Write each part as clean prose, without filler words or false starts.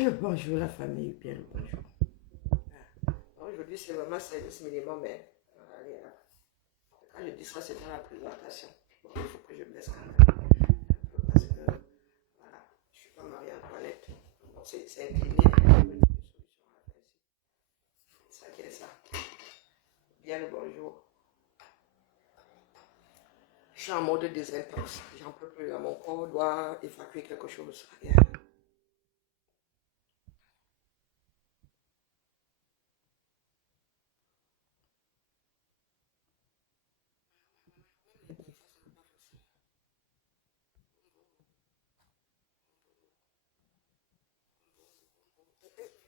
Bien le bonjour la famille, bien le bonjour. Aujourd'hui c'est vraiment service minimum, mais allez, quand je dis ça c'est dans la présentation. Bon, il faut que je baisse quand même parce que voilà, je ne suis pas Marie-Antoinette. Bon, c'est incliné, une solution à faire ici. C'est ça qui est ça. Bien le bonjour. Je suis en mode désintox. J'en peux plus. Mon corps doit évacuer quelque chose. Yeah.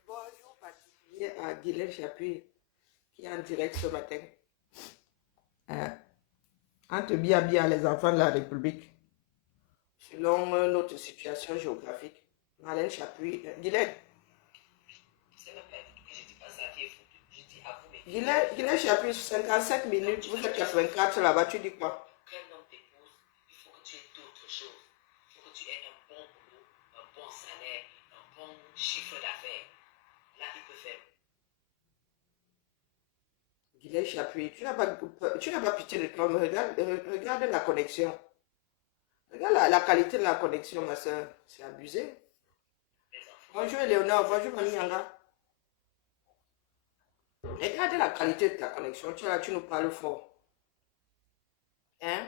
Bonjour particulier à Guylaine Chapuis qui est en direct ce matin. Entre bien les enfants de la République, selon notre situation géographique. Marlène Chapuis, Guylaine. Guylaine Chapuis, 55 minutes, vous faites 84 là-bas, tu dis quoi? Chiffre d'affaires. Là, il peut faire. Guylaine Chapuis, tu n'as pas pitié de toi, mais regarde la connexion. Regarde la qualité de la connexion, ma soeur. C'est abusé. Bonjour Léonore, bonjour Mamie Yanga. Regarde la qualité de ta connexion. Tu es là, tu nous parles fort. Hein?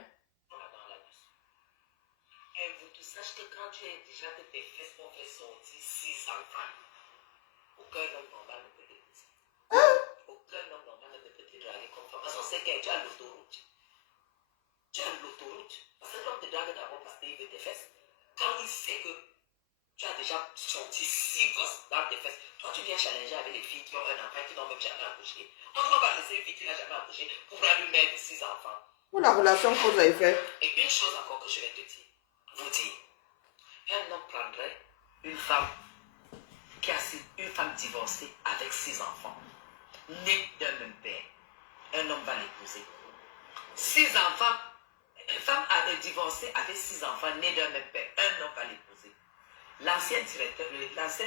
Il faut que tu saches que quand tu es déjà que tes fesses ont fait sortir 6 enfants, aucun homme normal ne peut t'épouser. Aucun homme normal ne peut te draguer comme ça. Parce qu'on sait que tu as l'autoroute. Tu as l'autoroute. Parce que l'homme te drague d'abord parce qu'il veut tes fesses. Quand il sait que tu as déjà sorti 6 gosses dans tes fesses, toi tu viens challenger avec les filles qui ont un enfant qui n'ont même jamais accouché. On ne va pas laisser une fille qui n'a jamais accouché pour avoir une mère de 6 enfants. Pour la relation que vous avez faite. Et une chose encore que je vais te dire. Vous dire. Un homme prendrait une femme qui a une femme divorcée avec 6 enfants, nés d'un même père. Un homme va l'épouser. 6 enfants, une femme a divorcé avec 6 enfants nés d'un même père. Un homme va l'épouser. L'ancien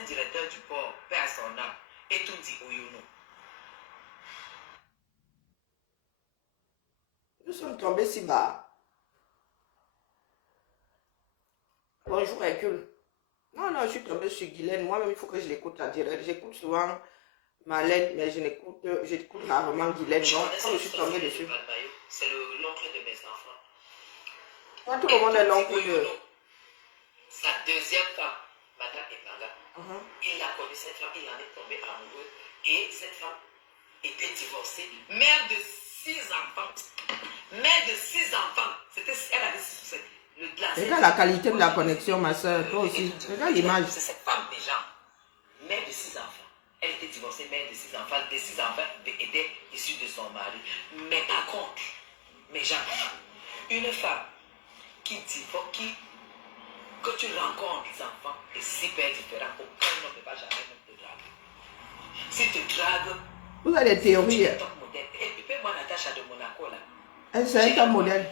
directeur du port, paix à son âme, et tout dit Oyuno. Nous sommes tombés si bas. Bonjour Hercule. Non, je suis tombée sur Guylaine. Moi-même, il faut que je l'écoute en direct. J'écoute souvent Marlène, mais j'écoute rarement Guylaine. Donc, quand je suis tombée dessus. C'est l'oncle de mes enfants. Moi, tout le monde est l'oncle de... Sa deuxième femme, Madame Epanga, il a connu cette femme, il en est tombé amoureux. Et cette femme était divorcée. Mère de 6 enfants. Mère de 6 enfants. Elle avait 6. Regarde la qualité de la connexion, ma soeur. Toi aussi. Regarde l'image. C'est cette femme déjà. Mère de 6 enfants. Elle était divorcée, mère de 6 enfants. Les 6 enfants étaient issus de son mari. Mais par contre, mes gens, une femme que tu rencontres des enfants est super différent. Aucun homme ne va jamais même te draguer. Si tu dragues, vous avez des théories. Et puis moi, Natacha de Monaco, là. C'est un top modèle.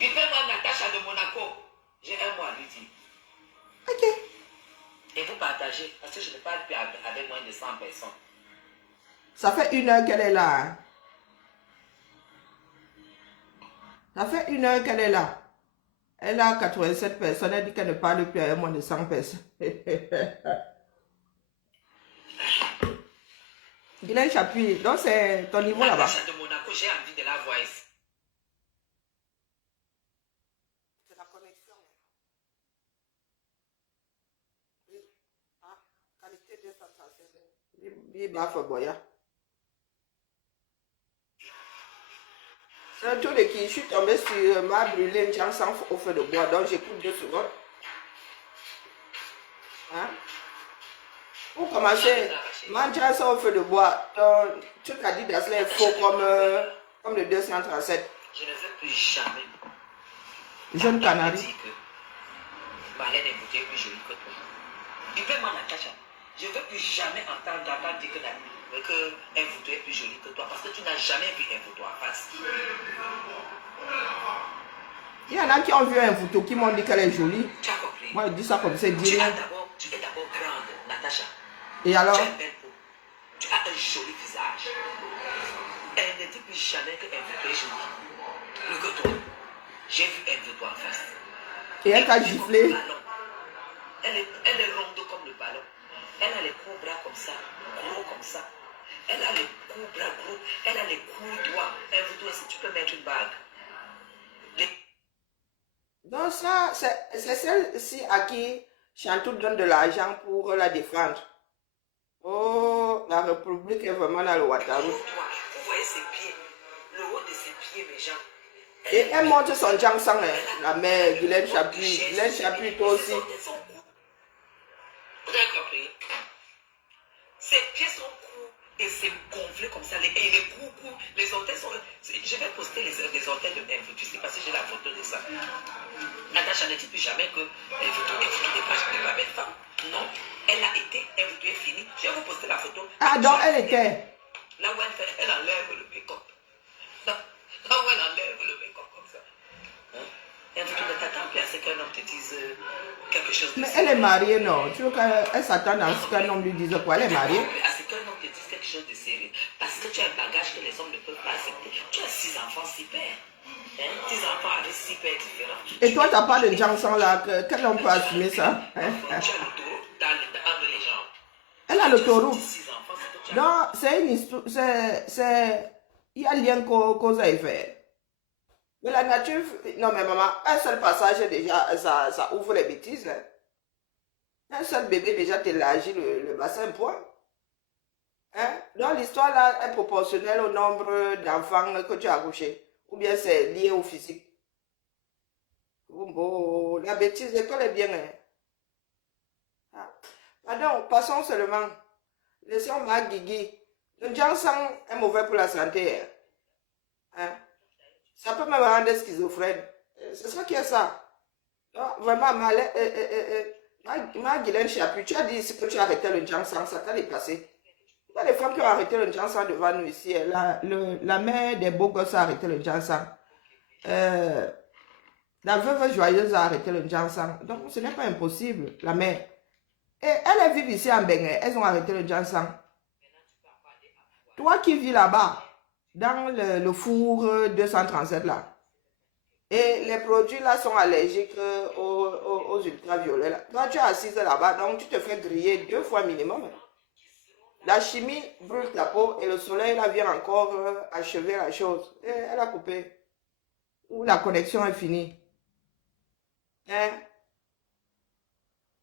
Moi, Natacha de Monaco, j'ai un mot à lui dire. Ok. Et vous partagez, parce que je ne parle plus avec moins de 100 personnes. Ça fait 1 heure qu'elle est là. Hein? Ça fait 1 heure qu'elle est là. Elle a 87 personnes. Elle dit qu'elle ne parle plus avec moins de 100 personnes. Guylaine Chapuis, donc c'est ton niveau là-bas. De Monaco, j'ai envie de la voir ici. C'est la connexion. Oui. Ah, qualité de sensation. Biba Foboya. C'est un tour de qui je suis tombée sur ma brûlée une chanson au feu de bois, donc j'écoute 2 secondes. Hein? Pour commencer, ma chanson au feu de bois, tu as dit d'Asler est faux comme le 237. Je ne veux plus jamais. Jeune Canari. Marlène est beauté plus jolie que toi. Il peut m'en attacher. Je ne veux plus jamais entendre dire que un photo est plus joli que toi parce que tu n'as jamais vu un photo en face. Il y en a qui ont vu un photo qui m'ont dit qu'elle est jolie. Moi, je dis ça comme ça, dis Tu rien. es d'abord grande, Natacha. Et alors? Tu as une belle peau. Tu as un joli visage. Elle ne dit plus jamais qu'elle veut jolie. Regarde-toi. J'ai vu elle veut toi en face. Et elle t'a giflé. Elle est ronde comme le ballon. Elle a les coups bras comme ça, gros comme ça. Elle a les coups bras gros. Elle a les coups droits. Elle veut toi si tu peux mettre une bague. Donc ça, c'est celle-ci à qui Chantou donne de l'argent pour la défendre. Oh, la République est vraiment dans le Ouattara. Vous voyez ses pieds, le haut de ses pieds, mes gens. Et elle montre son Jangsang, la mère Guylaine Chapuis. Guylaine Chapuis, toi aussi. Vous avez compris? Ses pieds sont courts et c'est gonflé comme ça. Et les coups, les orteils sont... Je vais poster les orteils de Mv, tu sais, parce que j'ai la photo de ça. Natacha ne dit plus jamais que Mv n'est pas belle femme. Non, elle a été, Mv est finie. Je vais vous poster la photo. Ah, donc elle était... Là où elle enlève le make-up. Là où elle enlève le make-up comme ça. Mv ne t'attend plus à ce qu'un homme te dise quelque chose de Mais elle est mariée, non? Tu veux qu'elle s'attende à ce qu'un homme lui dise quoi? Elle est mariée? À ce qu'un homme te dise quelque chose de sérieux. Parce que tu as un bagage que les hommes ne peuvent pas accepter. Tu as 6 enfants super. 6 enfants avec 6 pères différents. Et toi, tu n'as pas de Jangsang là. Quel homme peut assumer ça? Tu as l'autoroute dans les jambes. Elle a l'autoroute. 6 enfants, c'est que tu as... Non, c'est une histoire. Il y a lien cause à effet. Mais la nature. Non, mais maman, un seul passage déjà, ça ouvre les bêtises. Hein. Un seul bébé déjà t'élargit le bassin, point. Hein? Donc l'histoire là est proportionnelle au nombre d'enfants que tu as accouchés. Ou bien c'est lié au physique. Bon, la bêtise, l'école est bien. Hein? Ah. Pardon, passons seulement. Laissons ma Guigui. Le Jansang est mauvais pour la santé. Hein? Ça peut même rendre schizophrène. C'est ça qui est ça. Donc, vraiment, ma Guylaine Chapuis, tu as dit que tu as arrêté le Jansang, ça t'a dépassé. Il y a des femmes qui ont arrêté le Jansang devant nous ici. La mère des beaux gosses a arrêté le Jansang. La veuve joyeuse a arrêté le Jansang. Donc, ce n'est pas impossible, la mère. Et elles vivent ici en Bénin. Elles ont arrêté le Jansang. Toi qui vis là-bas, dans le four 237 là, et les produits là sont allergiques aux ultraviolets là. Toi, tu es assise là-bas, donc tu te fais griller 2 fois minimum. La chimie brûle ta peau et le soleil là vient encore achever la chose. Et elle a coupé. Ou la connexion est finie. Hein?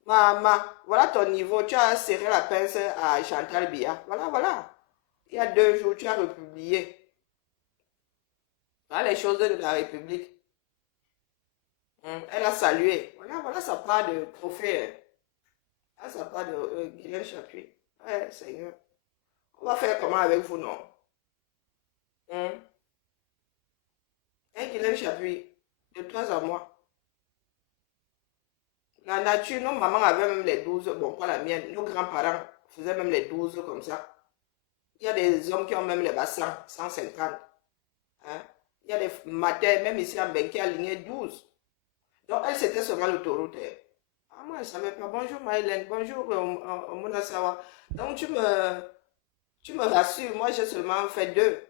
Maman, voilà ton niveau. Tu as serré la pince à Chantal Biya. Voilà, voilà. Il y a 2 jours, tu as republié. Voilà les choses de la République. Elle a salué. Voilà, voilà sa part de trophée. Là, ça part de Guylaine Chapuis. Ouais, Seigneur. On va faire comment avec vous, non? Guylaine Chapuis, de toi à moi. La nature, nos mamans avaient même les 12, bon, pas la mienne, nos grands-parents faisaient même les 12 comme ça. Il y a des hommes qui ont même les bassins, 150. Hein? Il y a des matins, même ici en Benké, aligné 12. Donc, elle, c'était seulement l'autoroute. Ah, moi, je ne savais pas. Bonjour, Maïlène. Bonjour, Monasawa. Donc, tu me rassures. Moi, j'ai seulement fait 2.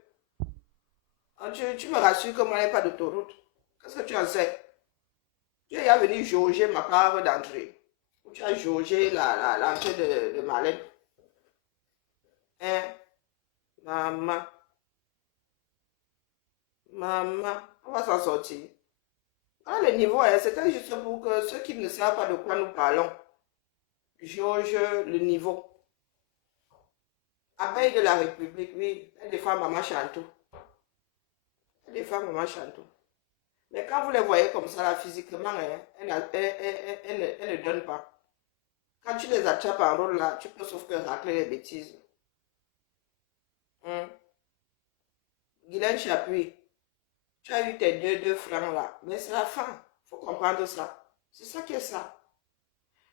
Tu me rassures que moi, il n'y a pas d'autoroute. Qu'est-ce que tu en sais? Tu es venu jauger ma part d'entrée. Ou tu as jaugé l'entrée de Malène. Hein? Maman. Maman. On va s'en sortir. Ah, le niveau, c'était juste pour que ceux qui ne savent pas de quoi nous parlons jaugent le niveau. Abeille de la République, oui, elle défend Maman Chantou. Elle défend Maman Chantou. Mais quand vous les voyez comme ça, là, physiquement, elle ne donne pas. Quand tu les attrapes en rôle, là, tu peux sauf que racler les bêtises. Guylaine Chapuis, tu as eu tes 2 francs là, mais c'est la fin. Il faut comprendre ça. C'est ça qui est ça.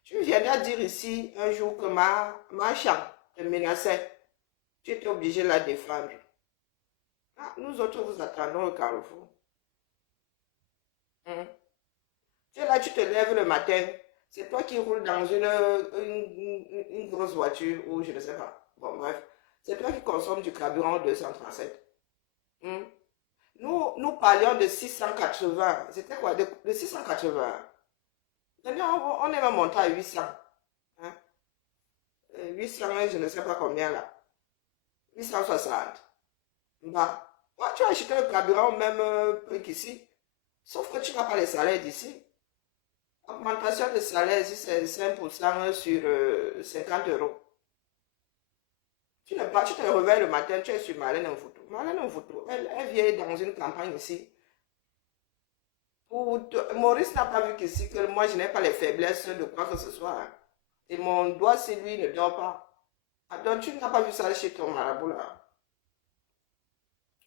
Tu viendras dire ici un jour que ma chambre te menaçait. Tu étais obligé de la défendre. Ah, nous autres, vous attendons au carrefour. Tu es là, tu te lèves le matin. C'est toi qui roules dans une grosse voiture ou je ne sais pas. Bon, bref. C'est toi qui consommes du carburant 237. Hmm. Nous parlions de 680. C'était quoi? De 680. Maintenant, on est même monté à 800. Hein? 800, je ne sais pas combien là. 860. Bah, ouais, tu as acheté le carburant au même prix qu'ici. Sauf que tu n'as pas les salaires d'ici. Augmentation de salaire ici, c'est 5% sur 50 euros. Tu te réveilles le matin, tu es sur Marlène Mvuto. Marlène Mvuto, elle vient dans une campagne ici. Maurice n'a pas vu qu'ici que moi je n'ai pas les faiblesses de quoi que ce soit. Hein. Et mon doigt, si lui ne dort pas. Ah, donc tu n'as pas vu ça chez ton marabout là.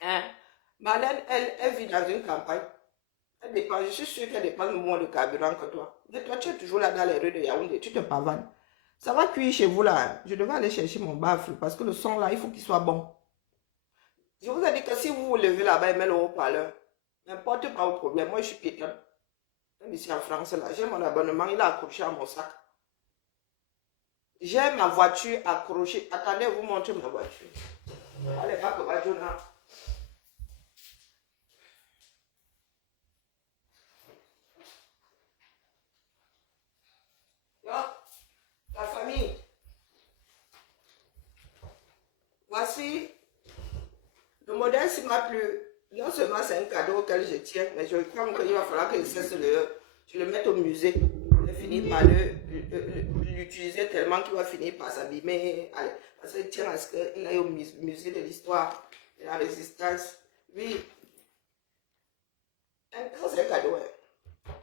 Hein? Marlène, elle vit dans une campagne. Elle dépense, je suis sûre qu'elle dépense moins de carburant que toi. Mais toi, tu es toujours là dans les rues de Yaoundé, tu te pavanes. Ça va cuire chez vous là. Hein. Je devais aller chercher mon baffle parce que le son là, il faut qu'il soit bon. Je vous ai dit que si vous vous levez là-bas et mettez le haut-parleur, n'importe pas vos problèmes. Moi, je suis piétonne. Même ici en France là, j'ai mon abonnement, il est accroché à mon sac. J'ai ma voiture accrochée. Attendez, vous montrez ma voiture. Allez, pas que va jouer là. La famille. Voici le modèle qui m'a plu. Non seulement c'est un cadeau auquel je tiens, mais je crois qu'il va falloir que je le mette au musée. Je vais finir par l'utiliser tellement qu'il va finir par s'abîmer. Parce qu'il tient à ce qu'il aille au musée de l'histoire, de la résistance. Oui, c'est un cadeau. Hein.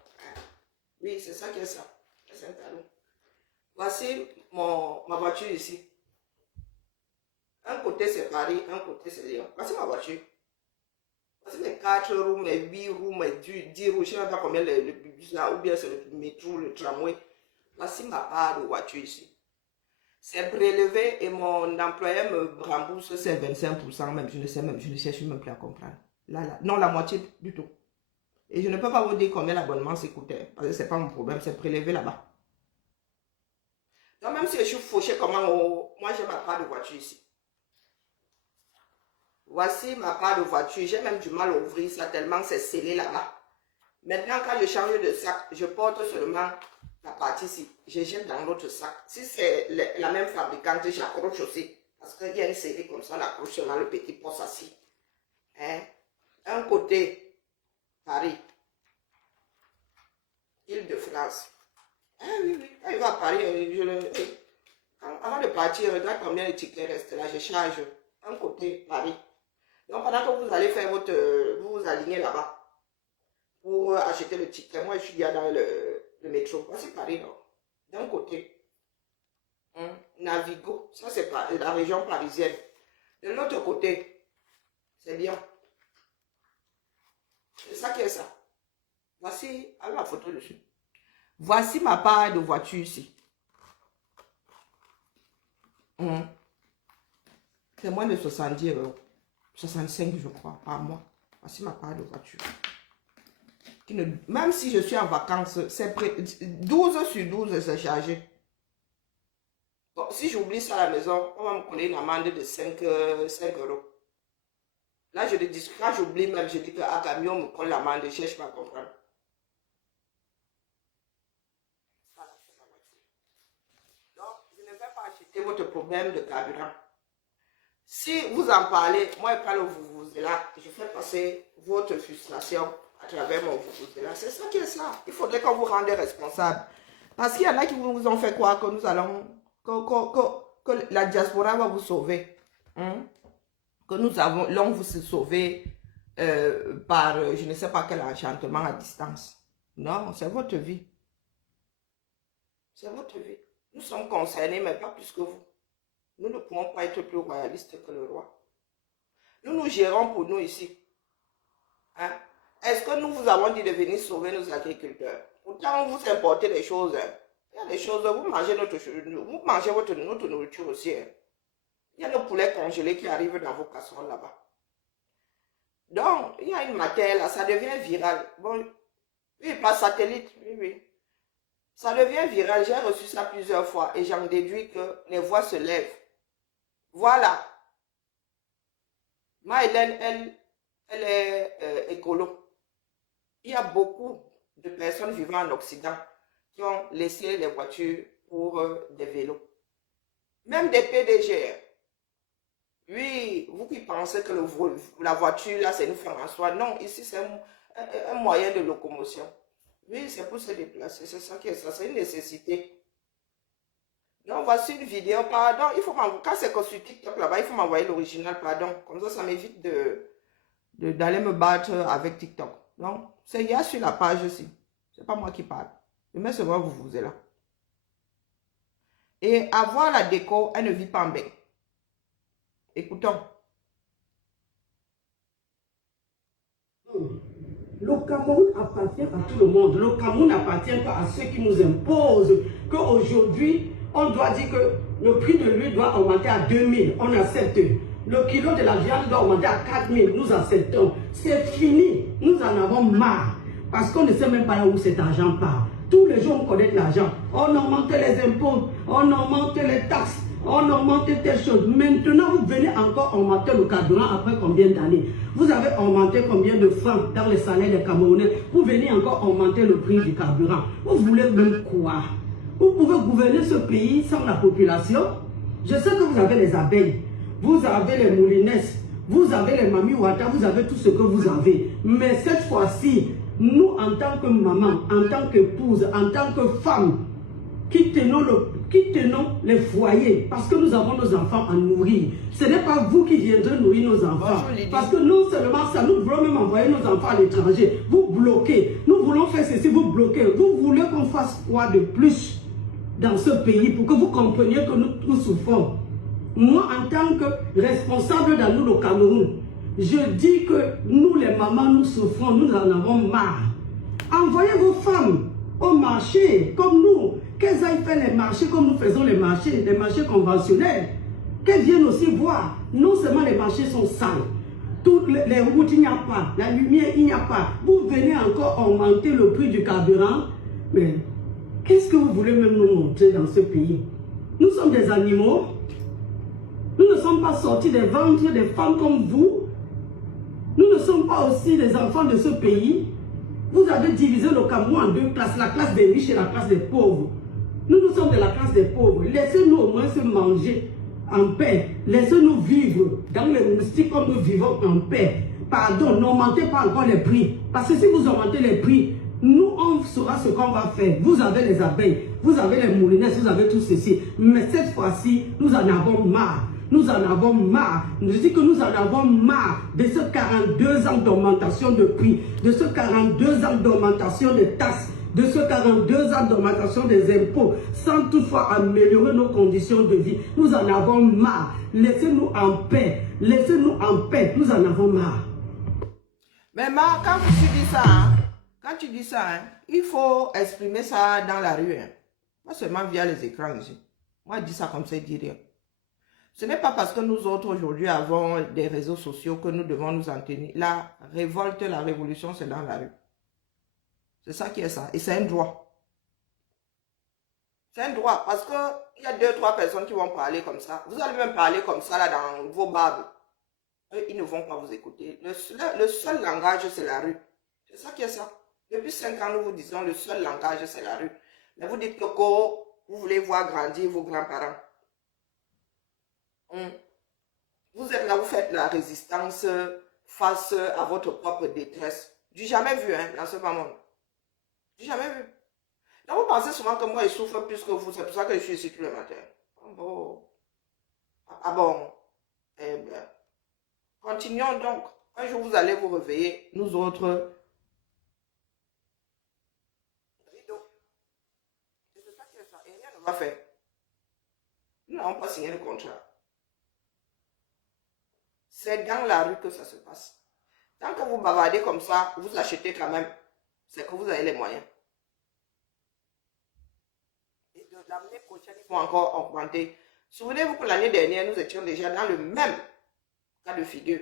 Oui, c'est ça qui est ça. C'est un cadeau. Voici ma voiture ici. Un côté c'est Paris, un côté c'est Lyon. Voici ma voiture. Voici mes 4 roues, mes 8 roues, mes 10 roues. Je ne sais pas combien le bus là, ou bien c'est le métro, le tramway. Voici ma part de voiture ici. C'est prélevé et mon employeur me rembourse, c'est 25% même. Je ne sais même, je ne cherche même plus à comprendre. Là. Non, la moitié du tout. Et je ne peux pas vous dire combien l'abonnement s'écoutait. Parce que ce n'est pas mon problème, c'est prélevé là-bas. Donc même si je suis fauché comment, moi j'ai ma part de voiture ici. Voici ma part de voiture. J'ai même du mal à ouvrir ça tellement c'est scellé là-bas. Maintenant, quand je change de sac, je porte seulement la partie ici. Je jette dans l'autre sac. Si c'est la même fabricante, j'accroche aussi. Parce qu'il y a une série comme ça, on accroche seulement le petit poste assis. Hein? Un côté, Paris. Île-de-France. Ah oui, oui. Quand il va à Paris, avant de partir, regarde combien de tickets restent là. Je charge un côté, Paris. Donc pendant que vous allez faire vous vous alignez là-bas pour acheter le ticket. Moi, je suis déjà dans le métro. Voici Paris, non? D'un côté, Navigo. Ça, c'est la région parisienne. De l'autre côté, c'est Lyon. C'est ça qui est ça. Voici, avec la photo dessus. Voici ma part de voiture ici. C'est moins de 70 euros. 65, je crois, par mois. Voici ma part de voiture. Même si je suis en vacances, c'est 12 sur 12, c'est chargé. Bon, si j'oublie ça à la maison, on va me coller une amende de 5 euros. Là, je te dis, quand j'oublie même, je dis qu'un camion me colle l'amende, je ne cherche pas à comprendre. Donc, je ne vais pas acheter votre problème de carburant. Si vous en parlez, moi, je parle au vous-vous-là, je fais passer votre frustration à travers mon vous-vous-là. C'est ça qui est ça. Il faudrait qu'on vous rende responsable. Parce qu'il y en a qui vous ont fait croire que nous allons, que la diaspora va vous sauver. Que nous allons vous sauver par, je ne sais pas quel enchantement à distance. Non, c'est votre vie. C'est votre vie. Nous sommes concernés, mais pas plus que vous. Nous ne pouvons pas être plus royalistes que le roi. Nous gérons pour nous ici. Hein? Est-ce que nous vous avons dit de venir sauver nos agriculteurs? Pourtant, vous importez des choses. Hein? Il y a des choses, vous mangez notre nourriture aussi. Hein? Il y a le poulet congelé qui arrive dans vos casseroles là-bas. Donc, il y a une matière là, ça devient viral. Bon, oui, par satellite, oui. Ça devient viral. J'ai reçu ça plusieurs fois et j'en déduis que les voix se lèvent. Voilà. Hélène, elle est écolo. Il y a beaucoup de personnes vivant en Occident qui ont laissé les voitures pour des vélos. Même des PDG. Oui, vous qui pensez que la voiture, là, c'est une fin en soi. Non, ici, c'est un moyen de locomotion. Oui, c'est pour se déplacer. C'est ça qui est ça. C'est une nécessité. Donc, voici une vidéo. Pardon, il faut m'envoyer. Quand c'est que sur TikTok, là-bas, il faut m'envoyer l'original. Pardon. Comme ça m'évite d'aller me battre avec TikTok. Donc, c'est il y a sur la page aussi. C'est pas moi qui parle. Je mets seulement vous êtes là. Et avoir la déco, elle ne vit pas en bain. Écoutons. Le Cameroun appartient à tout le monde. Le Cameroun n'appartient pas à ceux qui nous imposent qu'aujourd'hui, on doit dire que le prix de l'huile doit augmenter à 2000. On accepte. Le kilo de la viande doit augmenter à 4000. Nous acceptons. C'est fini. Nous en avons marre. Parce qu'on ne sait même pas où cet argent part. Tous les jours, on connaît l'argent. On augmente les impôts. On augmente les taxes. On augmente telle chose. Maintenant, vous venez encore augmenter le carburant après combien d'années? Vous avez augmenté combien de francs dans les salaires des Camerounais? Vous venez encore augmenter le prix du carburant. Vous voulez même quoi? Vous pouvez gouverner ce pays sans la population? Je sais que vous avez les abeilles, vous avez les moulinesses, vous avez les mami wata, vous avez tout ce que vous avez. Mais cette fois-ci, nous en tant que maman, en tant qu'épouse, en tant que femme, qui tenons les foyers, parce que nous avons nos enfants à nourrir. Ce n'est pas vous qui viendrez nourrir nos enfants. Parce que non seulement ça, nous voulons même envoyer nos enfants à l'étranger. Vous bloquez. Nous voulons faire ceci, vous bloquez. Vous voulez qu'on fasse quoi de plus dans ce pays pour que vous compreniez que nous souffrons? Moi, en tant que responsable dans nous, le Cameroun, je dis que nous, les mamans, nous souffrons, nous en avons marre. Envoyez vos femmes au marché, comme nous, qu'elles aillent faire les marchés comme nous faisons les marchés conventionnels. Qu'elles viennent aussi voir. Non seulement les marchés sont sales, toutes les routes, il n'y a pas, la lumière, il n'y a pas. Vous venez encore augmenter le prix du carburant. Mais qu'est-ce que vous voulez même nous montrer dans ce pays? Nous sommes des animaux. Nous ne sommes pas sortis des ventres des femmes comme vous. Nous ne sommes pas aussi des enfants de ce pays. Vous avez divisé le Cameroun en deux classes, la classe des riches et la classe des pauvres. Nous sommes de la classe des pauvres. Laissez-nous au moins se manger en paix. Laissez-nous vivre dans les moustiques comme nous vivons en paix. Pardon, n'augmentez pas encore les prix. Parce que si vous augmentez les prix, nous, on saura ce qu'on va faire. Vous avez les abeilles, vous avez les moulinettes, vous avez tout ceci. Mais cette fois-ci, nous en avons marre. Nous en avons marre. Je dis que nous en avons marre de ce 42 ans d'augmentation de prix, de ce 42 ans d'augmentation des taxes, de ce 42 ans d'augmentation des impôts, sans toutefois améliorer nos conditions de vie. Nous en avons marre. Laissez-nous en paix. Laissez-nous en paix. Nous en avons marre. Mais quand tu dis ça, hein, il faut exprimer ça dans la rue. Hein. Pas seulement via les écrans ici. Moi, je dis ça comme ça, il dit rien. Ce n'est pas parce que nous autres aujourd'hui avons des réseaux sociaux que nous devons nous en tenir. La révolte, la révolution, c'est dans la rue. C'est ça qui est ça. Et c'est un droit. C'est un droit parce qu'il y a 2-3 personnes qui vont parler comme ça. Vous allez même parler comme ça là dans vos babes. Eux, ils ne vont pas vous écouter. Le seul langage, c'est la rue. C'est ça qui est ça. Depuis 5 ans, nous vous disons le seul langage, c'est la rue. Mais vous dites que vous voulez voir grandir vos grands-parents. Vous êtes là, vous faites la résistance face à votre propre détresse. Du jamais vu, hein, dans ce moment. Du jamais vu. Donc vous pensez souvent que moi, je souffre plus que vous. C'est pour ça que je suis ici tous les matins. Bon. Ah bon. Eh bien. Continuons donc. Un jour, vous allez vous réveiller. Nous autres. Rideau. C'est ça qui est ça. Et rien ne va faire. Nous n'avons pas signé le contrat. C'est dans la rue que ça se passe. Tant que vous bavardez comme ça, vous achetez quand même. C'est que vous avez les moyens. Et de l'année prochaine, il faut encore augmenter. Souvenez-vous que l'année dernière, nous étions déjà dans le même cas de figure.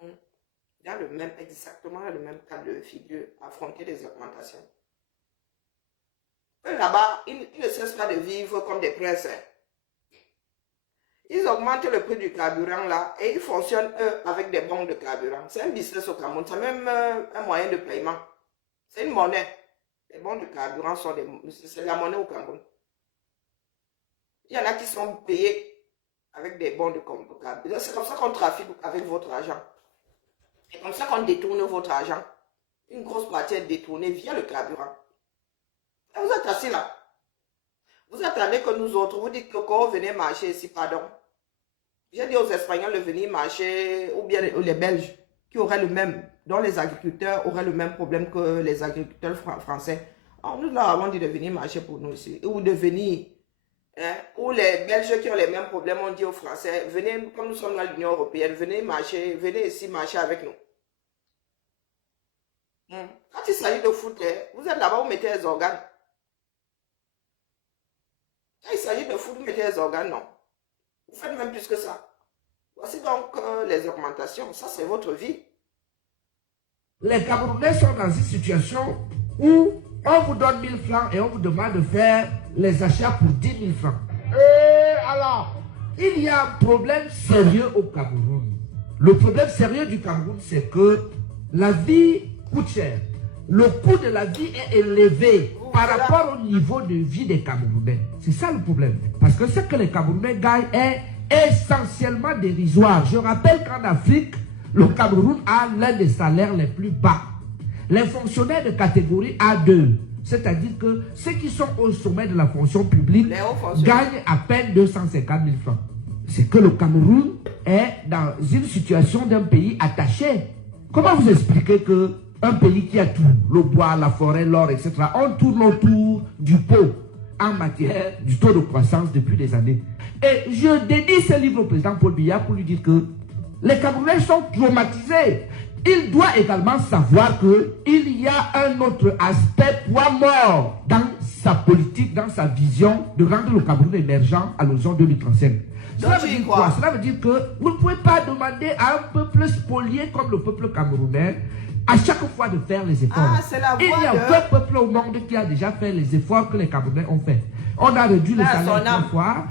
Dans le même, exactement le même cas de figure, affronter des augmentations. là-bas, ils ne cessent pas de vivre comme des princes. Hein. Ils augmentent le prix du carburant là et ils fonctionnent, eux, avec des bons de carburant. C'est un business au Cameroun, c'est même un moyen de paiement. C'est une monnaie. Les bons de carburant sont c'est la monnaie au Cameroun. Il y en a qui sont payés avec des bons de carburant. C'est comme ça qu'on trafique avec votre argent. C'est comme ça qu'on détourne votre argent. Une grosse partie est détournée via le carburant. Et vous êtes assis là. Vous attendez que nous autres, vous dites que quand vous venez marcher ici, pardon. J'ai dit aux Espagnols de venir marcher, ou bien les Belges, qui auraient le même, dont les agriculteurs auraient le même problème que les agriculteurs français. Alors nous leur avons dit de venir marcher pour nous ici. Ou de venir, hein, ou les Belges qui ont les mêmes problèmes, on dit aux Français, venez, comme nous sommes dans l'Union européenne, venez marcher, venez ici marcher avec nous. Quand il s'agit de foot, vous êtes là-bas, vous mettez les organes. Quand il s'agit de foot, vous mettez les organes, non. Vous faites même plus que ça. Voici donc les augmentations. Ça, c'est votre vie. Les Camerounais sont dans une situation où on vous donne 1000 francs et on vous demande de faire les achats pour 10 000 francs. Et alors, il y a un problème sérieux au Cameroun. Le problème sérieux du Cameroun, c'est que la vie coûte cher. Le coût de la vie est élevé par rapport au niveau de vie des Camerounais. C'est ça le problème. Parce que ce que les Camerounais gagnent est essentiellement dérisoire. Je rappelle qu'en Afrique, le Cameroun a l'un des salaires les plus bas. Les fonctionnaires de catégorie A2, c'est-à-dire que ceux qui sont au sommet de la fonction publique gagnent à peine 250 000 francs. C'est que le Cameroun est dans une situation d'un pays attaché. Comment vous expliquez que un pays qui a tout, le bois, la forêt, l'or, etc., on tourne autour du pot en matière du taux de croissance depuis des années. Et je dédie ce livre au président Paul Biya pour lui dire que les Camerounais sont traumatisés. Il doit également savoir qu'il y a un autre aspect poids mort dans sa politique, dans sa vision de rendre le Cameroun émergent à l'horizon 2035. Cela veut dire quoi? Cela veut dire que vous ne pouvez pas demander à un peuple spolié comme le peuple camerounais à chaque fois de faire les efforts. Il n'y a aucun peuple au monde qui a déjà fait les efforts que les Camerounais ont fait. On a réduit le salaire 3 fois.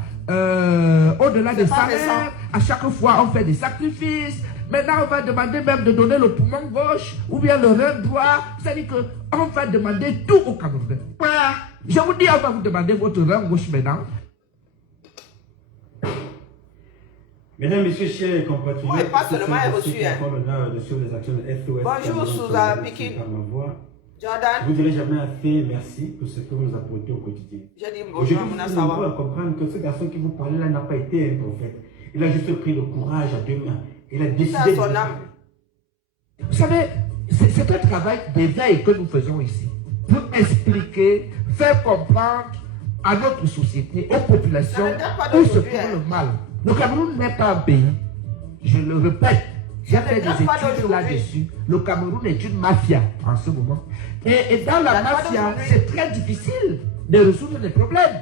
Au-delà des salaires, à chaque fois on fait des sacrifices. Maintenant on va demander même de donner le poumon gauche ou bien le rein droit. C'est-à-dire qu'on va demander tout aux Camerounais. Je vous dis, on va vous demander votre rein gauche maintenant. Mesdames, Messieurs, chers compatriotes, oui, pas seulement reçu. Bonjour, Souza Pikin. Jordan. Vous n'aurez jamais assez merci pour ce que vous nous apportez au quotidien. J'ai dit bonjour, vous comprendre que ce garçon qui vous parlait là n'a pas été un prophète. Il a juste pris le courage à 2 mains. Il a décidé. Vous savez, c'est un travail d'éveil que nous faisons ici. Pour expliquer, faire comprendre à notre société, aux populations, où se trouve le mal. Le Cameroun n'est pas un pays. Je le répète. J'ai fait des études là-dessus. Le Cameroun est une mafia en ce moment. Et dans la mafia, c'est très difficile de résoudre les problèmes.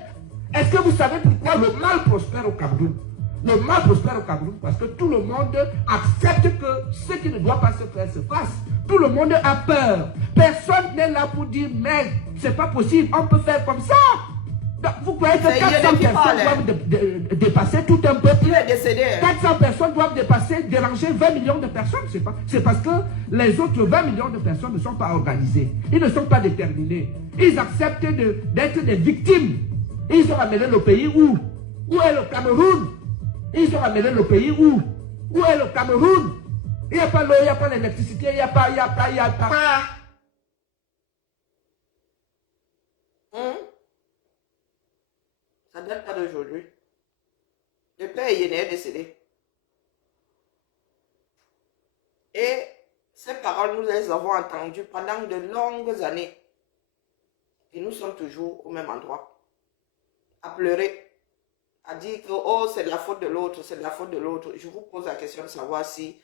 Est-ce que vous savez pourquoi le mal prospère au Cameroun? Le mal prospère au Cameroun parce que tout le monde accepte que ce qui ne doit pas se faire se fasse. Tout le monde a peur. Personne n'est là pour dire, mais c'est pas possible, on peut faire comme ça. Vous croyez que 400 personnes doivent dépasser tout un peuple? 400 personnes doivent déranger 20 millions de personnes. C'est parce que les autres 20 millions de personnes ne sont pas organisées. Ils ne sont pas déterminés. Ils acceptent d'être des victimes. Ils ont amené le pays où? Où est le Cameroun? Ils ont amené le pays où? Où est le Cameroun? Il n'y a pas l'eau, il n'y a pas l'électricité, il n'y a pas. Ça ne date pas d'aujourd'hui. Le père est décédé. Et ces paroles, nous les avons entendues pendant de longues années. Et nous sommes toujours au même endroit. À pleurer. À dire que oh, c'est de la faute de l'autre, c'est de la faute de l'autre. Je vous pose la question de savoir si,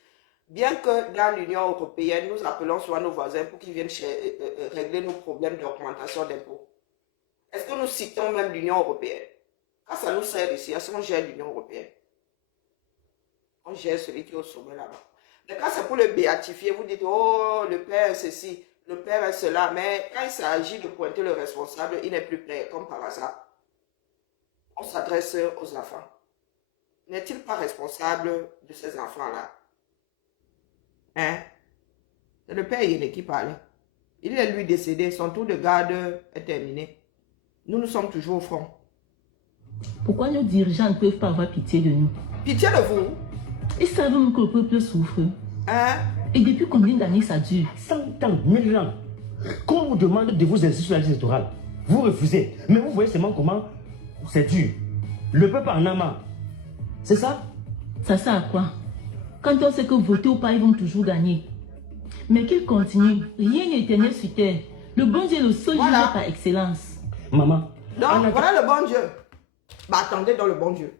bien que dans l'Union européenne, nous appelons souvent nos voisins pour qu'ils viennent régler nos problèmes d'augmentation d'impôts. Est-ce que nous citons même l'Union européenne? Quand ça nous sert ici, est-ce qu'on gère l'Union européenne? On gère celui qui est au sommet là-bas. Mais quand c'est pour le béatifier, vous dites, oh, le père, ceci. Le père est cela, mais quand il s'agit de pointer le responsable, il n'est plus prêt, comme par hasard. On s'adresse aux enfants. N'est-il pas responsable de ces enfants-là? Hein? C'est le père Yéné qui parle. Il est lui décédé, son tour de garde est terminé. Nous sommes toujours au front. Pourquoi nos dirigeants ne peuvent pas avoir pitié de nous? Pitié de vous? Ils savent que le peuple souffre. Hein? Et depuis combien d'années ça dure? 100 ans, 1000 ans. Quand on vous demande de vous inscrire sur la liste électorale, vous refusez. Mais vous voyez seulement comment c'est dur. Le peuple en a marre. C'est ça? Ça sert à quoi? Quand on sait que voter ou pas, ils vont toujours gagner. Mais qu'ils continuent, rien n'est éternel sur terre. Le bon Dieu est le seul Voilà. juge par excellence. Maman. Donc, voilà le bon Dieu. Bah, attendez dans le bon Dieu.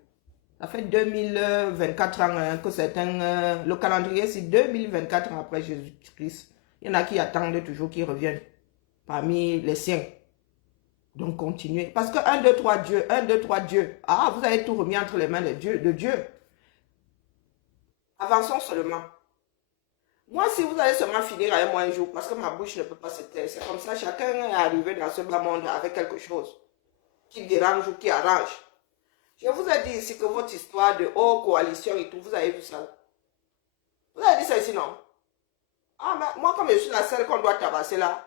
Ça fait 2024 ans que certains... le calendrier, c'est 2024 ans après Jésus-Christ. Il y en a qui attendent toujours qu'ils reviennent parmi les siens. Donc, continuez. Parce que 1, 2, 3 Dieu, 1, 2, 3 Dieu. Ah, vous avez tout remis entre les mains de Dieu. Avançons seulement. Moi, si vous allez seulement finir avec moi un jour, parce que ma bouche ne peut pas se taire, c'est comme ça, chacun est arrivé dans ce bas monde avec quelque chose qui dérange ou qui arrange. Je vous ai dit ici que votre histoire de coalition et tout, vous avez vu ça. Vous avez dit ça ici, non? Ah, mais moi, comme je suis la seule qu'on doit tabasser là,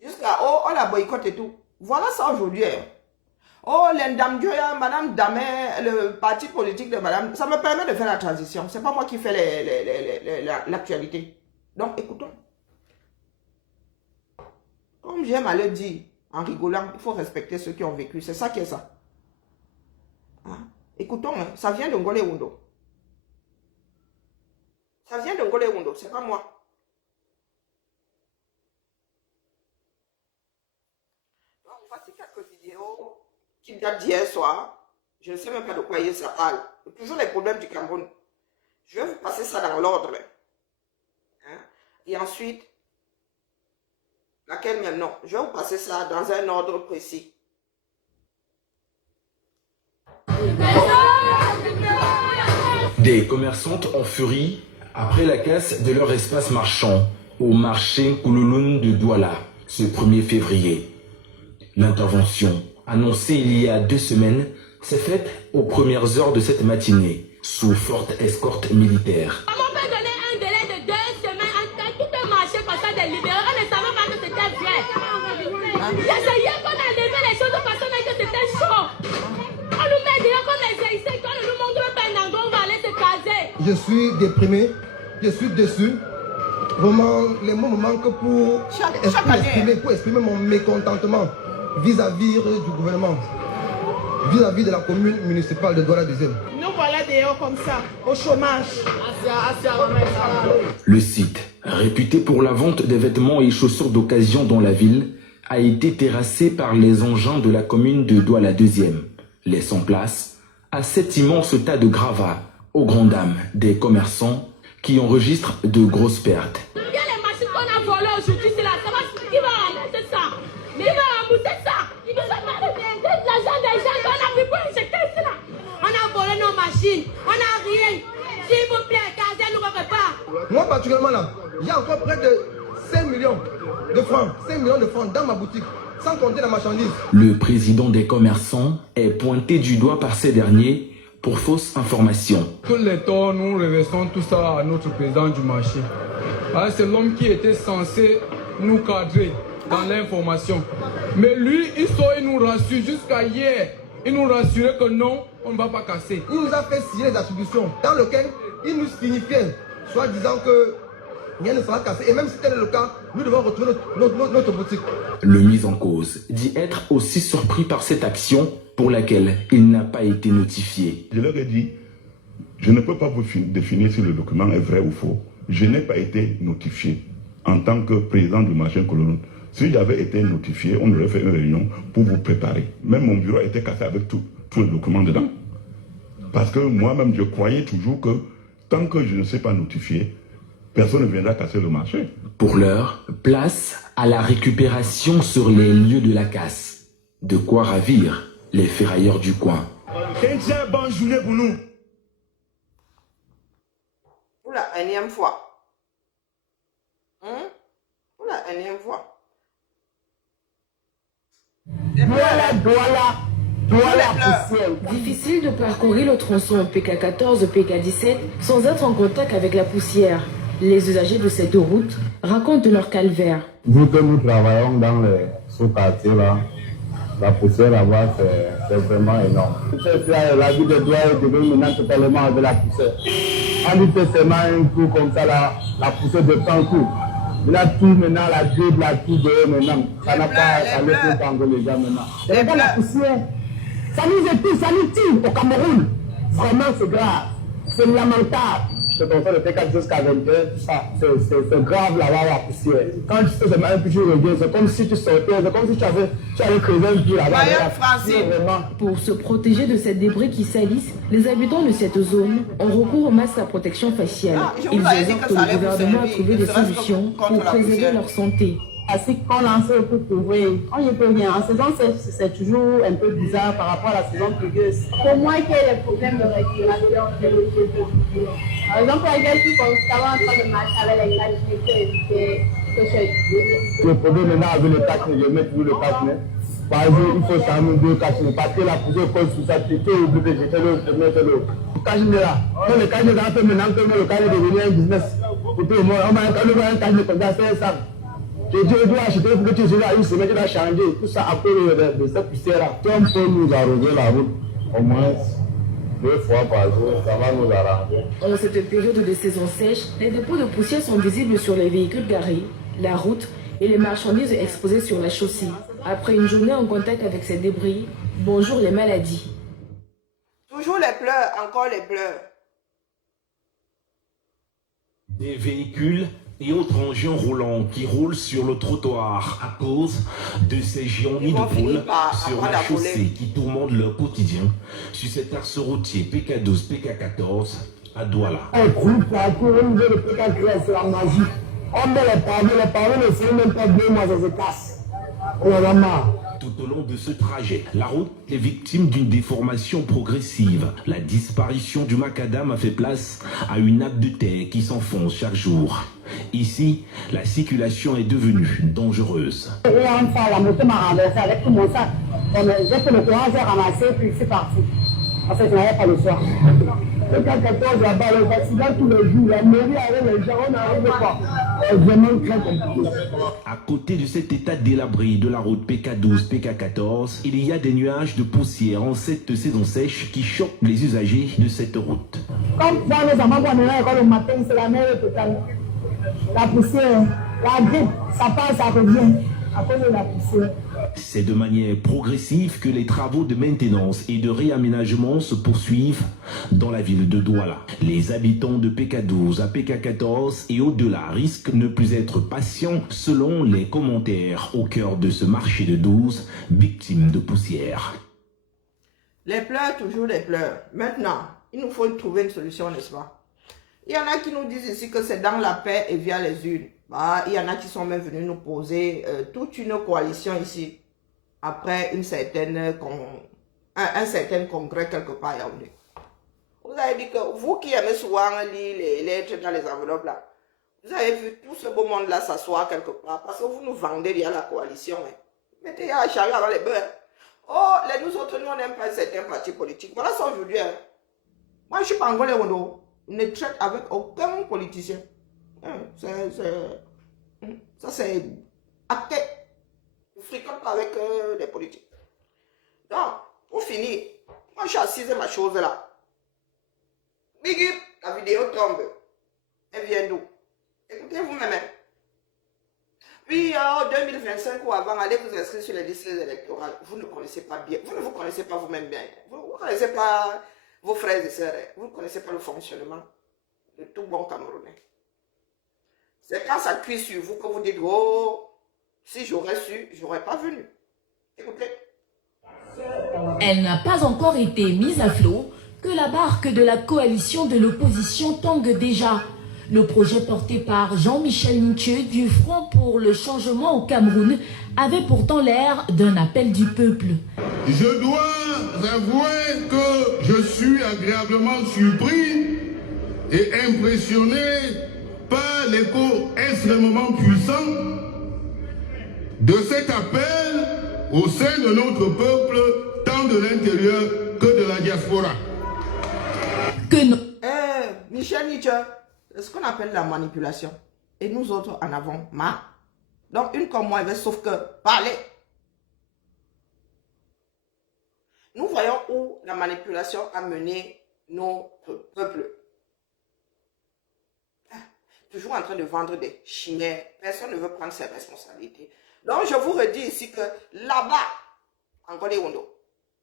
jusqu'à, on la boycotte et tout. Voilà ça aujourd'hui. Hein. Oh, l'Indam Dieu, Madame Damé, le parti politique de Madame, ça me permet de faire la transition. C'est pas moi qui fais l'actualité. Donc, écoutons. Comme j'aime à le dire, en rigolant, il faut respecter ceux qui ont vécu. C'est ça qui est ça. Hein? Écoutons, hein, ça vient de Ngolé Wundo. Ça vient de Ngolé Wundo, c'est pas moi. Donc, voici quelques vidéos qui datent d'hier soir. Je ne sais même pas de quoi ça parle. Toujours les problèmes du Cameroun. Je vais vous passer ça dans l'ordre. Hein? Et ensuite, laquelle même non. Je vais vous passer ça dans un ordre précis. Des commerçantes en furie après la casse de leur espace marchand au marché Koulouloun de Douala ce 1er février. L'intervention, annoncée il y a 2 semaines, s'est faite aux premières heures de cette matinée, sous forte escorte militaire. Comment on peut donner un délai de 2 semaines à tout un marché comme ça de libérer? On ne savait pas que c'était vrai. C'est hier qu'on a levé les choses parce qu'on a dit que c'était chaud. On nous met déjà comme les haïtiens, quand on nous montre même pas un endroit où on va aller se caser. Je suis déprimé, je suis déçu. Vraiment, les mots me manquent pour exprimer mon mécontentement vis-à-vis du gouvernement, vis-à-vis de la commune municipale de Douala 2e. Nous voilà dehors comme ça, au chômage. Le site, réputé pour la vente des vêtements et chaussures d'occasion dans la ville, a été terrassé par les engins de la commune de Douala 2e, laissant place à cet immense tas de gravats aux grandes dames des commerçants qui enregistrent de grosses pertes. Il y a les machines qu'on a volées aujourd'hui, c'est là, ça va, qui va rembourser ça? Mais il va rembourser ça. Il nous a demandé de l'argent des gens qu'on a pris pour injecter ici là. On a volé nos machines, on n'a rien. S'il vous plaît, gardez nous repart. Moi particulièrement là, il y a encore près de 5 millions de francs, 5 millions de francs dans ma boutique, sans compter la marchandise. Le président des commerçants est pointé du doigt par ces derniers pour fausse information. Tous les torts, nous reversons tout ça à notre président du marché. C'est l'homme qui était censé nous cadrer dans l'information. Mais lui, il sort et nous rassure. Jusqu'à hier, il nous rassurait que non, on ne va pas casser. Il nous a fait signer les attributions dans lesquelles il nous signifiait, soit disant que rien ne sera cassé. Et même si tel est le cas, nous devons retrouver notre boutique. Le mis en cause dit être aussi surpris par cette action pour laquelle il n'a pas été notifié. Je leur ai dit, je ne peux pas vous définir si le document est vrai ou faux. Je n'ai pas été notifié en tant que président du marché Koulouloun. Si j'avais été notifié, on aurait fait une réunion pour vous préparer. Même mon bureau était cassé avec tous les documents dedans. Parce que moi-même, je croyais toujours que tant que je ne sais pas notifier, personne ne viendra casser le marché. Pour l'heure, place à la récupération sur les lieux de la casse. De quoi ravir les ferrailleurs du coin. C'est une très bonne journée pour nous. Pour la énième fois. Pour On a un lien voix. Difficile de parcourir le tronçon PK14 PK17 sans être en contact avec la poussière. Les usagers de cette route racontent de leur calvaire. Vu que nous travaillons dans les sous-quartiers là, la poussière là-bas c'est vraiment énorme. La vie de Douala est devenue maintenant totalement avec la poussière. On dit que seulement un coup comme ça là, la poussière de temps tout. Il a tout maintenant, la grille, la tout de maintenant. Ça n'a pas, ça ne peut pas enlever les gens maintenant. Regarde la poussière. Ça nous étouffe, ça nous tue au Cameroun. Vraiment, c'est grave. C'est lamentable. C'est comme ça, le P4 jusqu'à 21, tout ça. C'est grave là-bas, la poussière. Quand tu fais seulement un petit regain, c'est comme si tu sortais, c'est comme si tu avais creusé un peu là-bas. Pour se protéger de ces débris qui salissent, les habitants de cette zone ont recours au masque à protection faciale. Ils exhortent le gouvernement à trouver des solutions pour préserver leur santé. Ainsi qu'on lance pour couvrir, on n'y peut rien. En saison sèche, c'est toujours un peu bizarre par rapport à la saison pluvieuse. Pour moi, qu'il y ait des problèmes de respiration, c'est le plus. Par exemple, quelqu'un qui constamment en train de marcher avec les caches, il peut éviter que je... Le problème maintenant avec le cache, je mets toujours le cache. Par exemple, il faut s'amener deux caches, parce que la poussière colle sur ça, tu es obligé de jeter l'eau, de mettre l'eau. Le cache est là. Donc le cache est là, maintenant que le cache est devenu un business. Pour tout le monde, on va un cache comme ça, c'est ça. Tu dois acheter pour que tu sois là, une semaine, tu dois changer. Tout ça à cause de cette poussière-là. Si on peut nous arroser la route, au moins 2 fois par jour, ça va nous arranger. En cette période de saison sèche, les dépôts de poussière sont visibles sur les véhicules garés, la route et les marchandises exposées sur la chaussée. Après une journée en contact avec ces débris, bonjour les maladies. Toujours les pleurs, encore les pleurs. Des véhicules et autres engins roulants qui roulent sur le trottoir à cause de ces géants nids de poules sur la chaussée qui tourmentent leur quotidien sur cet axe routier PK12, PK14 à Douala. On trouve partout, au niveau de PK13, c'est la magie. On met les pavés ne font même pas 2 mois, ça se casse. On en a marre. Tout au long de ce trajet, la route est victime d'une déformation progressive. La disparition du macadam a fait place à une nappe de terre qui s'enfonce chaque jour. Ici, la circulation est devenue dangereuse. La moto m'a renversé avec tout mon sac. J'ai fait le courant, j'ai ramassé, puis c'est parti. En fait, je n'avais pas le soir. Le 14 là-bas, les accidents tous les jours, la mairie avec les gens, on n'arrive pas. C'est vraiment très compliqué. À côté de cet état délabré de la route PK12, PK14, il y a des nuages de poussière en cette saison sèche qui choquent les usagers de cette route. Comme dans les enfants, quand on est à l'école le matin, c'est la mer totale. La poussière, la grippe, ça passe, ça revient à cause de la poussière. C'est de manière progressive que les travaux de maintenance et de réaménagement se poursuivent dans la ville de Douala. Les habitants de PK12 à PK14 et au-delà risquent de ne plus être patients selon les commentaires au cœur de ce marché de 12 victimes de poussière. Les pleurs, toujours les pleurs. Maintenant, il nous faut trouver une solution, n'est-ce pas? Il y en a qui nous disent ici que c'est dans la paix et via les urnes. Bah, il y en a qui sont même venus nous poser toute une coalition ici, après un certain congrès quelque part à Yaoundé. Vous avez dit que vous qui aimez souvent lire les lettres dans les enveloppes là, vous avez vu tout ce beau monde là s'asseoir quelque part, parce que vous nous vendez via la coalition. Hein. Mettez à charger avant les beurs. Oh, nous autres, nous on n'aime pas certains partis politiques. Voilà ça aujourd'hui. Hein. Moi je suis pas angolais, on ne traite avec aucun politicien. Ça c'est acté. Je ne fréquente pas avec les politiques. Donc, pour finir, moi je suis assise à ma chose là. Big up, la vidéo tombe. Elle vient d'où? Écoutez vous-même. Puis en 2025 ou avant, allez vous inscrire sur les listes électorales. Vous ne connaissez pas bien. Vous ne vous connaissez pas vous-même bien. Vous ne connaissez pas vos frères et sœurs. Vous ne connaissez pas le fonctionnement de tout bon Camerounais. C'est quand ça cuit sur vous que vous dites, oh, si j'aurais su, j'aurais pas venu. Écoutez. Elle n'a pas encore été mise à flot que la barque de la coalition de l'opposition tangue déjà. Le projet porté par Jean-Michel Ntieu du Front pour le changement au Cameroun avait pourtant l'air d'un appel du peuple. Je dois avouer que je suis agréablement surpris et impressionné par l'écho extrêmement puissant de cet appel au sein de notre peuple, tant de l'intérieur que de la diaspora. Michel Nietzsche, c'est ce qu'on appelle la manipulation. Et nous autres en avons marre. Donc une comme moi, elle veut sauf que parler. Nous voyons où la manipulation a mené notre peuple. Toujours en train de vendre des chimères. Personne ne veut prendre ses responsabilités. Donc je vous redis ici que là-bas, en Golé-Wondo,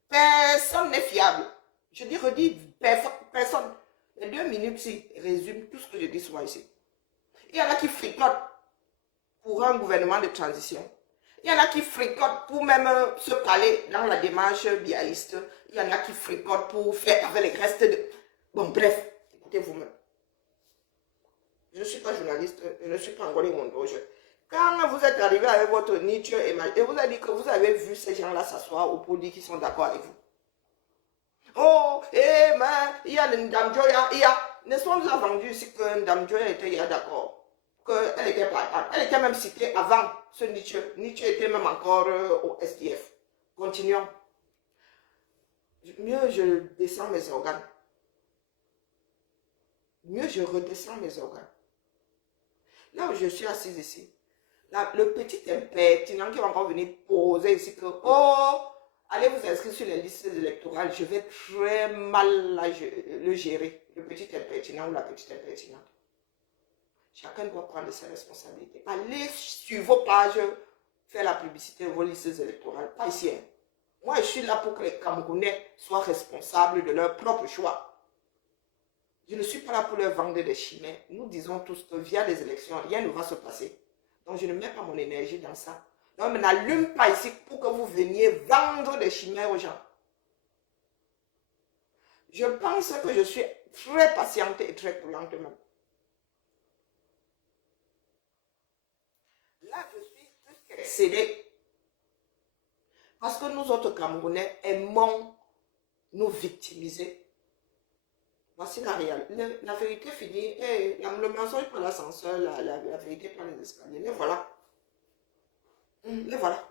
personne n'est fiable. Je dis, redis, personne. Les 2 minutes ici résument tout ce que je dis souvent ici. Il y en a qui fricotent pour un gouvernement de transition. Il y en a qui fricotent pour même se caler dans la démarche biaïste. Il y en a qui fricotent pour faire avec les restes de... Bon, bref, écoutez vous-même. Je ne suis pas journaliste, je ne suis pas angolais Wondo. Quand vous êtes arrivé avec votre Nietzsche et vous avez dit que vous avez vu ces gens-là s'asseoir au podium qui sont d'accord avec vous. Oh, mais il y a le Ndam Joya, n'est-ce pas, vous avez vendu ici que Ndam Joya était d'accord, qu'elle était pas, elle était même citée avant ce Nietzsche. Nietzsche était même encore au SDF. Continuons. Mieux je descends mes organes. Mieux je redescends mes organes. Là où je suis assise ici, là, le petit impertinent qui va encore venir poser ici que, oh, allez vous inscrire sur les listes électorales, je vais très mal le gérer, le petit impertinent ou la petite impertinente. Chacun doit prendre ses responsabilités. Allez sur vos pages faire la publicité de vos listes électorales, pas ici. Hein. Moi, je suis là pour que les Camerounais soient responsables de leur propre choix. Je ne suis pas là pour leur vendre des chimères. Nous disons tous que via les élections, rien ne va se passer. Donc, je ne mets pas mon énergie dans ça. Donc, je n'allume pas ici pour que vous veniez vendre des chimères aux gens. Je pense que je suis très patiente et très coulante même. Là, je suis plus qu'excédée. Parce que nous autres Camerounais aimons nous victimiser. Voici la réalité. La vérité finit. Le mensonge par l'ascenseur, la vérité par les escaliers. Les voilà. Les voilà.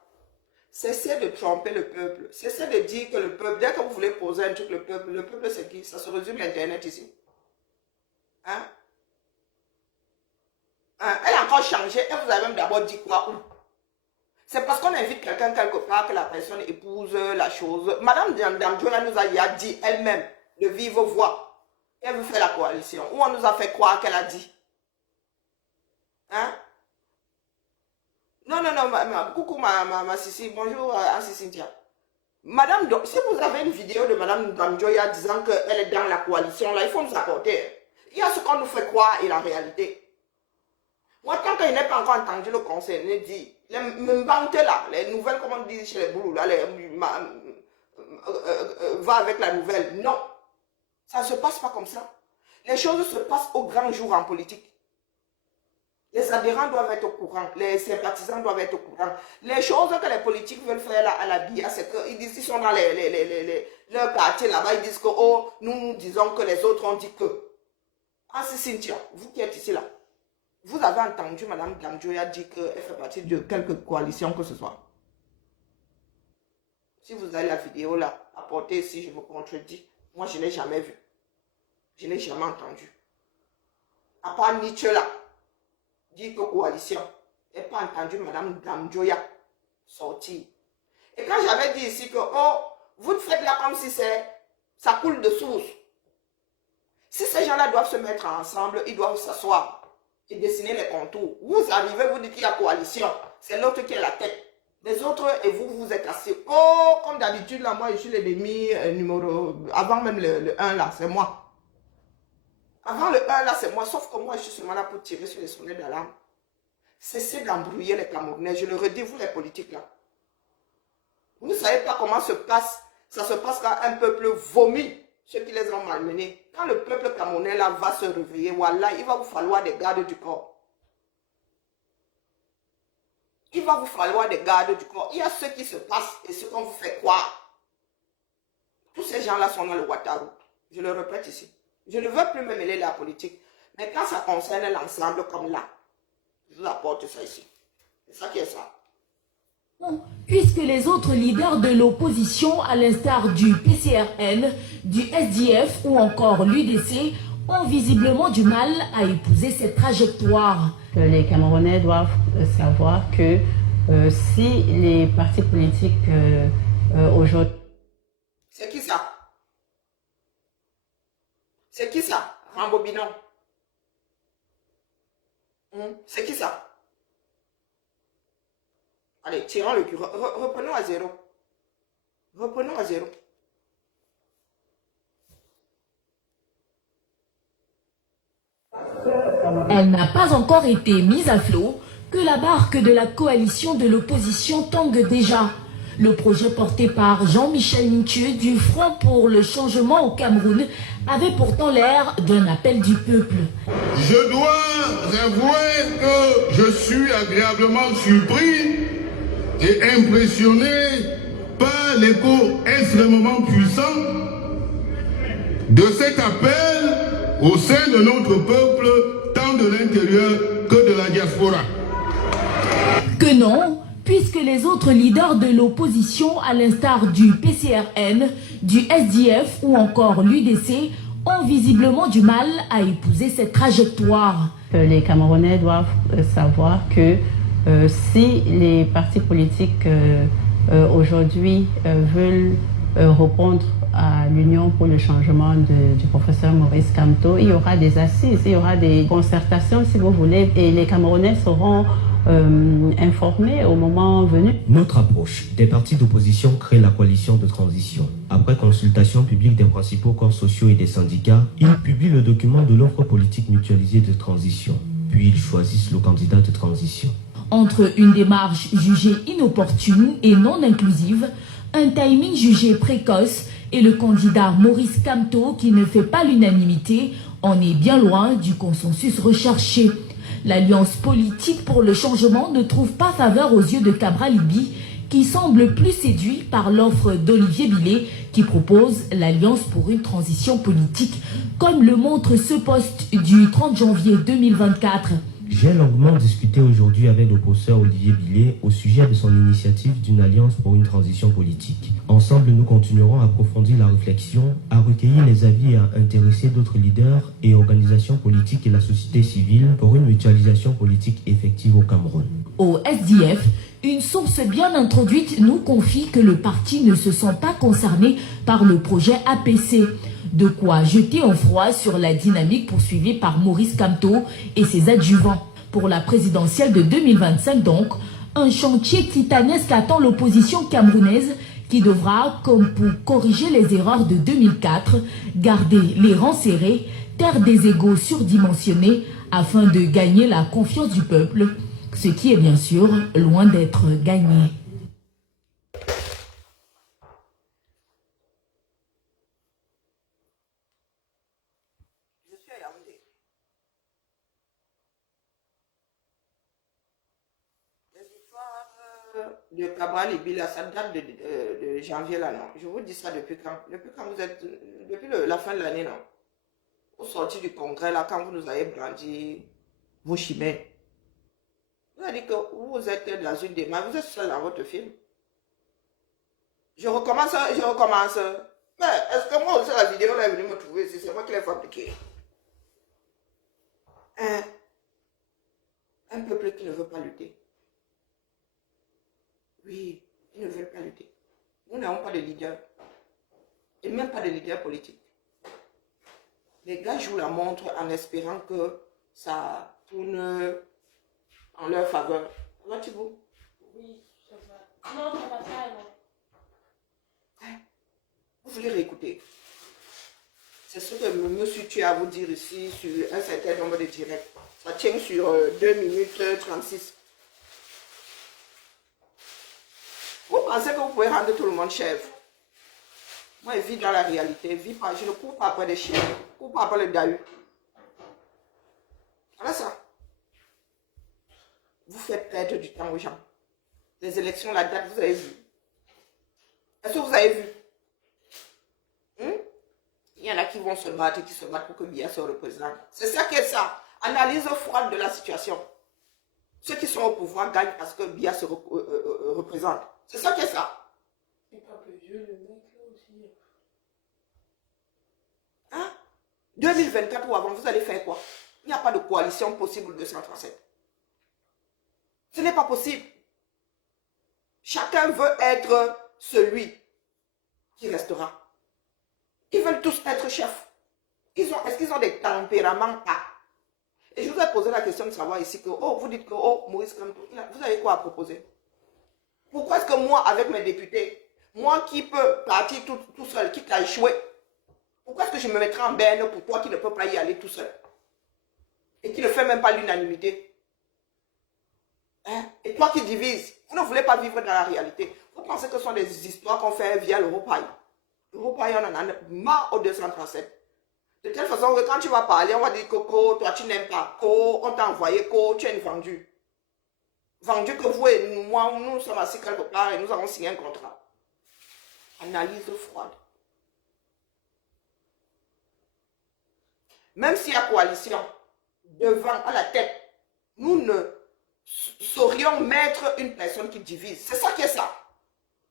Cessez de tromper le peuple. Cessez de dire que le peuple, dès que vous voulez poser un truc, le peuple c'est qui? Ça se résume à Internet ici. Hein? Elle a encore changé. Elle vous a même d'abord dit quoi? Où? C'est parce qu'on invite quelqu'un quelque part que la personne épouse la chose. Madame Damjola nous a dit elle-même de vive voix. Elle veut faire la coalition. Ou on nous a fait croire qu'elle a dit. Hein? Non. Coucou ma Sissi. Bonjour Ansi Cynthia. Madame, si vous avez une vidéo de Madame Damjoya disant qu'elle est dans la coalition, là, il faut nous apporter. Il y a ce qu'on nous fait croire et la réalité. Moi, tant qu'il n'est pas encore entendu le conseil, il dit, les banques là, les nouvelles, comme on dit chez les boulous, là, va avec la nouvelle. Non. Ça ne se passe pas comme ça. Les choses se passent au grand jour en politique. Les adhérents doivent être au courant. Les sympathisants doivent être au courant. Les choses que les politiques veulent faire là, à la BIA, c'est qu'ils disent qu'ils sont dans leur quartier là-bas, ils disent que oh, nous disons que les autres ont dit que. Ah, c'est Cynthia, vous qui êtes ici là. Vous avez entendu Mme Damjoya dire qu'elle fait partie de quelque coalition que ce soit. Si vous avez la vidéo là, apportez ici, je vous contredis. Moi, je ne l'ai jamais vu. Je ne l'ai jamais entendu. À part Nietzsche là, dit que coalition. Je n'ai pas entendu Mme Damjoya sortir. Et quand j'avais dit ici que, oh, vous faites là comme si ça coule de source. Si ces gens-là doivent se mettre ensemble, ils doivent s'asseoir et dessiner les contours. Vous arrivez, vous dites qu'il y a coalition. C'est l'autre qui est la tête. Les autres, et vous êtes assis. Oh, comme d'habitude, là, moi, je suis l'ennemi numéro... Avant même le 1, là, c'est moi. Avant le 1, là, c'est moi. Sauf que moi, je suis seulement là pour tirer sur les sonnets d'alarme. Cessez d'embrouiller les Camerounais. Je le redis, vous, les politiques, là. Vous ne savez pas comment ça se passe quand un peuple vomit ceux qui les ont malmenés. Quand le peuple camerounais, là, va se réveiller, voilà, il va vous falloir des gardes du corps. Il va vous falloir des gardes du corps. Il y a ce qui se passe et ce qu'on vous fait croire. Tous ces gens-là sont dans le Ouattara. Je le répète ici. Je ne veux plus me mêler à la politique. Mais quand ça concerne l'ensemble comme là, je vous apporte ça ici. C'est ça qui est ça. Puisque les autres leaders de l'opposition, à l'instar du PCRN, du SDF ou encore l'UDC, ont visiblement du mal à épouser cette trajectoire. Les Camerounais doivent savoir que si les partis politiques aujourd'hui... C'est qui ça? C'est qui ça? Rambobinon. C'est qui ça? Allez, tirons le cul. Reprenons à zéro. Reprenons à zéro. Elle n'a pas encore été mise à flot que la barque de la coalition de l'opposition tangue déjà. Le projet porté par Jean-Michel Nthieu du Front pour le changement au Cameroun avait pourtant l'air d'un appel du peuple. Je dois avouer que je suis agréablement surpris et impressionné par l'écho extrêmement puissant de cet appel au sein de notre peuple, tant de l'intérieur que de la diaspora. Que non, puisque les autres leaders de l'opposition, à l'instar du PCRN, du SDF ou encore l'UDC, ont visiblement du mal à épouser cette trajectoire. Les Camerounais doivent savoir que si les partis politiques aujourd'hui veulent répondre à l'Union pour le changement du professeur Maurice Kamto, il y aura des assises, il y aura des concertations si vous voulez, et les Camerounais seront informés au moment venu. Notre approche des partis d'opposition crée la coalition de transition. Après consultation publique des principaux corps sociaux et des syndicats, ils publient le document de l'offre politique mutualisée de transition. Puis ils choisissent le candidat de transition. Entre une démarche jugée inopportune et non inclusive, un timing jugé précoce et le candidat Maurice Kamto qui ne fait pas l'unanimité, on est bien loin du consensus recherché. L'Alliance politique pour le changement ne trouve pas faveur aux yeux de Cabral Libby, qui semble plus séduit par l'offre d'Olivier Billet, qui propose l'Alliance pour une transition politique, comme le montre ce post du 30 janvier 2024. J'ai longuement discuté aujourd'hui avec le professeur Olivier Billet au sujet de son initiative d'une alliance pour une transition politique. Ensemble, nous continuerons à approfondir la réflexion, à recueillir les avis et à intéresser d'autres leaders et organisations politiques et la société civile pour une mutualisation politique effective au Cameroun. Au SDF, une source bien introduite nous confie que le parti ne se sent pas concerné par le projet APC. De quoi jeter un froid sur la dynamique poursuivie par Maurice Kamto et ses adjuvants. Pour la présidentielle de 2025 donc, un chantier titanesque attend l'opposition camerounaise qui devra, comme pour corriger les erreurs de 2004, garder les rangs serrés, taire des égos surdimensionnés afin de gagner la confiance du peuple, ce qui est bien sûr loin d'être gagné. De Cabral et Bila, ça date de janvier là, non. Je vous dis ça depuis quand? Depuis quand vous êtes... Depuis la fin de l'année, non. Au sortir du congrès là, quand vous nous avez brandi vos chimères. Vous avez dit que vous êtes dans une démarche, vous êtes seul dans votre film. Je recommence. Mais est-ce que moi aussi la vidéo là est venue me trouver ici? C'est moi qui l'ai fabriquée. Un peuple qui ne veut pas lutter. Oui, ils ne veulent pas lutter. Nous n'avons pas de leader. Et même pas de leader politique. Les gars jouent la montre en espérant que ça tourne en leur faveur. Comment tu vous? Oui, ça va. Non, ça va pas, non. Vous voulez réécouter? C'est ce que monsieur tu as à vous dire ici sur un certain nombre de directs. Ça tient sur 2 minutes 36. Vous pensez que vous pouvez rendre tout le monde chef? Moi, je vis dans la réalité. Je ne cours pas après des chiens. Je ne cours pas après le dahu. Voilà ça. Vous faites perdre du temps aux gens. Les élections, la date, vous avez vu. Est-ce que vous avez vu? Il y en a qui vont se battre, qui se battent pour que Biya se représente. C'est ça qui est ça. Analyse froide de la situation. Ceux qui sont au pouvoir gagnent parce que Biya se représente. représente. C'est ça qui est ça. C'est pas peu vieux, le mec là aussi. Hein? 2024 ou avant, vous allez faire quoi? Il n'y a pas de coalition possible 237. Ce n'est pas possible. Chacun veut être celui qui restera. Ils veulent tous être chefs. Est-ce qu'ils ont des tempéraments A? Et je vous ai posé la question de savoir ici que, oh, vous dites que, oh, Maurice Kamto, vous avez quoi à proposer? Pourquoi est-ce que moi, avec mes députés, moi qui peux partir tout seul, qui t'a échoué, pourquoi est-ce que je me mettrai en berne pour toi qui ne peux pas y aller tout seul? Et qui ne fait même pas l'unanimité? Hein? Et toi qui divises, vous ne voulez pas vivre dans la réalité. Vous pensez que ce sont des histoires qu'on fait via l'Europaille. L'Europaille, on en a marre au 237. De telle façon que quand tu vas parler, on va dire que toi tu n'aimes pas, on t'a envoyé, tu es une vendue. Vendu que vous et moi, nous sommes assis quelque part et nous avons signé un contrat. Analyse froide. Même s'il y a coalition, devant, à la tête, nous ne saurions mettre une personne qui divise. C'est ça qui est ça.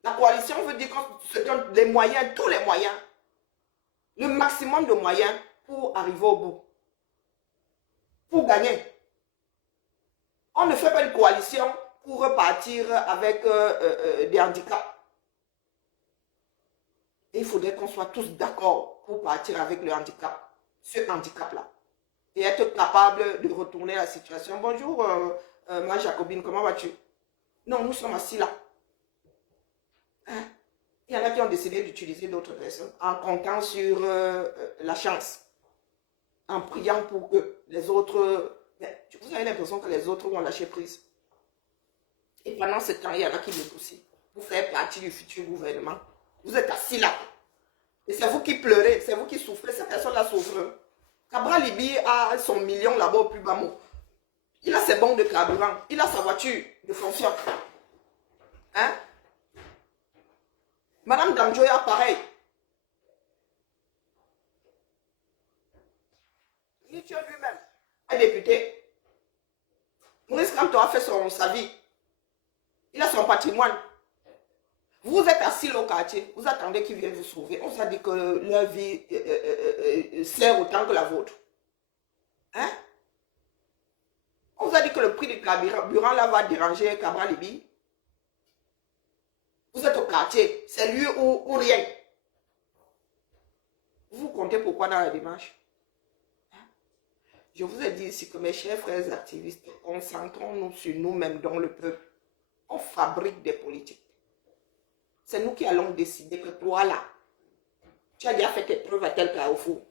La coalition veut dire qu'on se donne les moyens, tous les moyens, le maximum de moyens pour arriver au bout. Pour gagner. On ne fait pas une coalition pour repartir avec des handicaps. Et il faudrait qu'on soit tous d'accord pour partir avec le handicap, ce handicap-là. Et être capable de retourner la situation. Bonjour, ma Jacobine, comment vas-tu? Non, nous sommes assis là. Hein? Il y en a qui ont décidé d'utiliser d'autres personnes en comptant sur la chance. En priant pour que les autres... Mais vous avez l'impression que les autres vont lâcher prise. Et pendant ce temps, il y en a qui négocient. Vous faites partie du futur gouvernement. Vous êtes assis là. Et c'est vous qui pleurez, c'est vous qui souffrez. Cette personne-là souffre. Cabral Libi a son million là-bas au plus bas mot. Il a ses bons de carburant. Il a sa voiture de fonction. Hein? Madame Damjoya, pareil. Nietzsche lui-même est député. Maurice Kamto a fait sa vie. Il a son patrimoine. Vous êtes assis au quartier, vous attendez qu'ils viennent vous sauver. On vous a dit que leur vie sert autant que la vôtre. Hein? On vous a dit que le prix du carburant là va déranger Cabral Libi. Vous êtes au quartier, c'est lui ou rien. Vous comptez pourquoi dans la démarche? Je vous ai dit ici que mes chers frères activistes, concentrons-nous sur nous-mêmes dans le peuple. On fabrique des politiques. C'est nous qui allons décider que toi là, tu as déjà fait tes preuves à tel carrefour.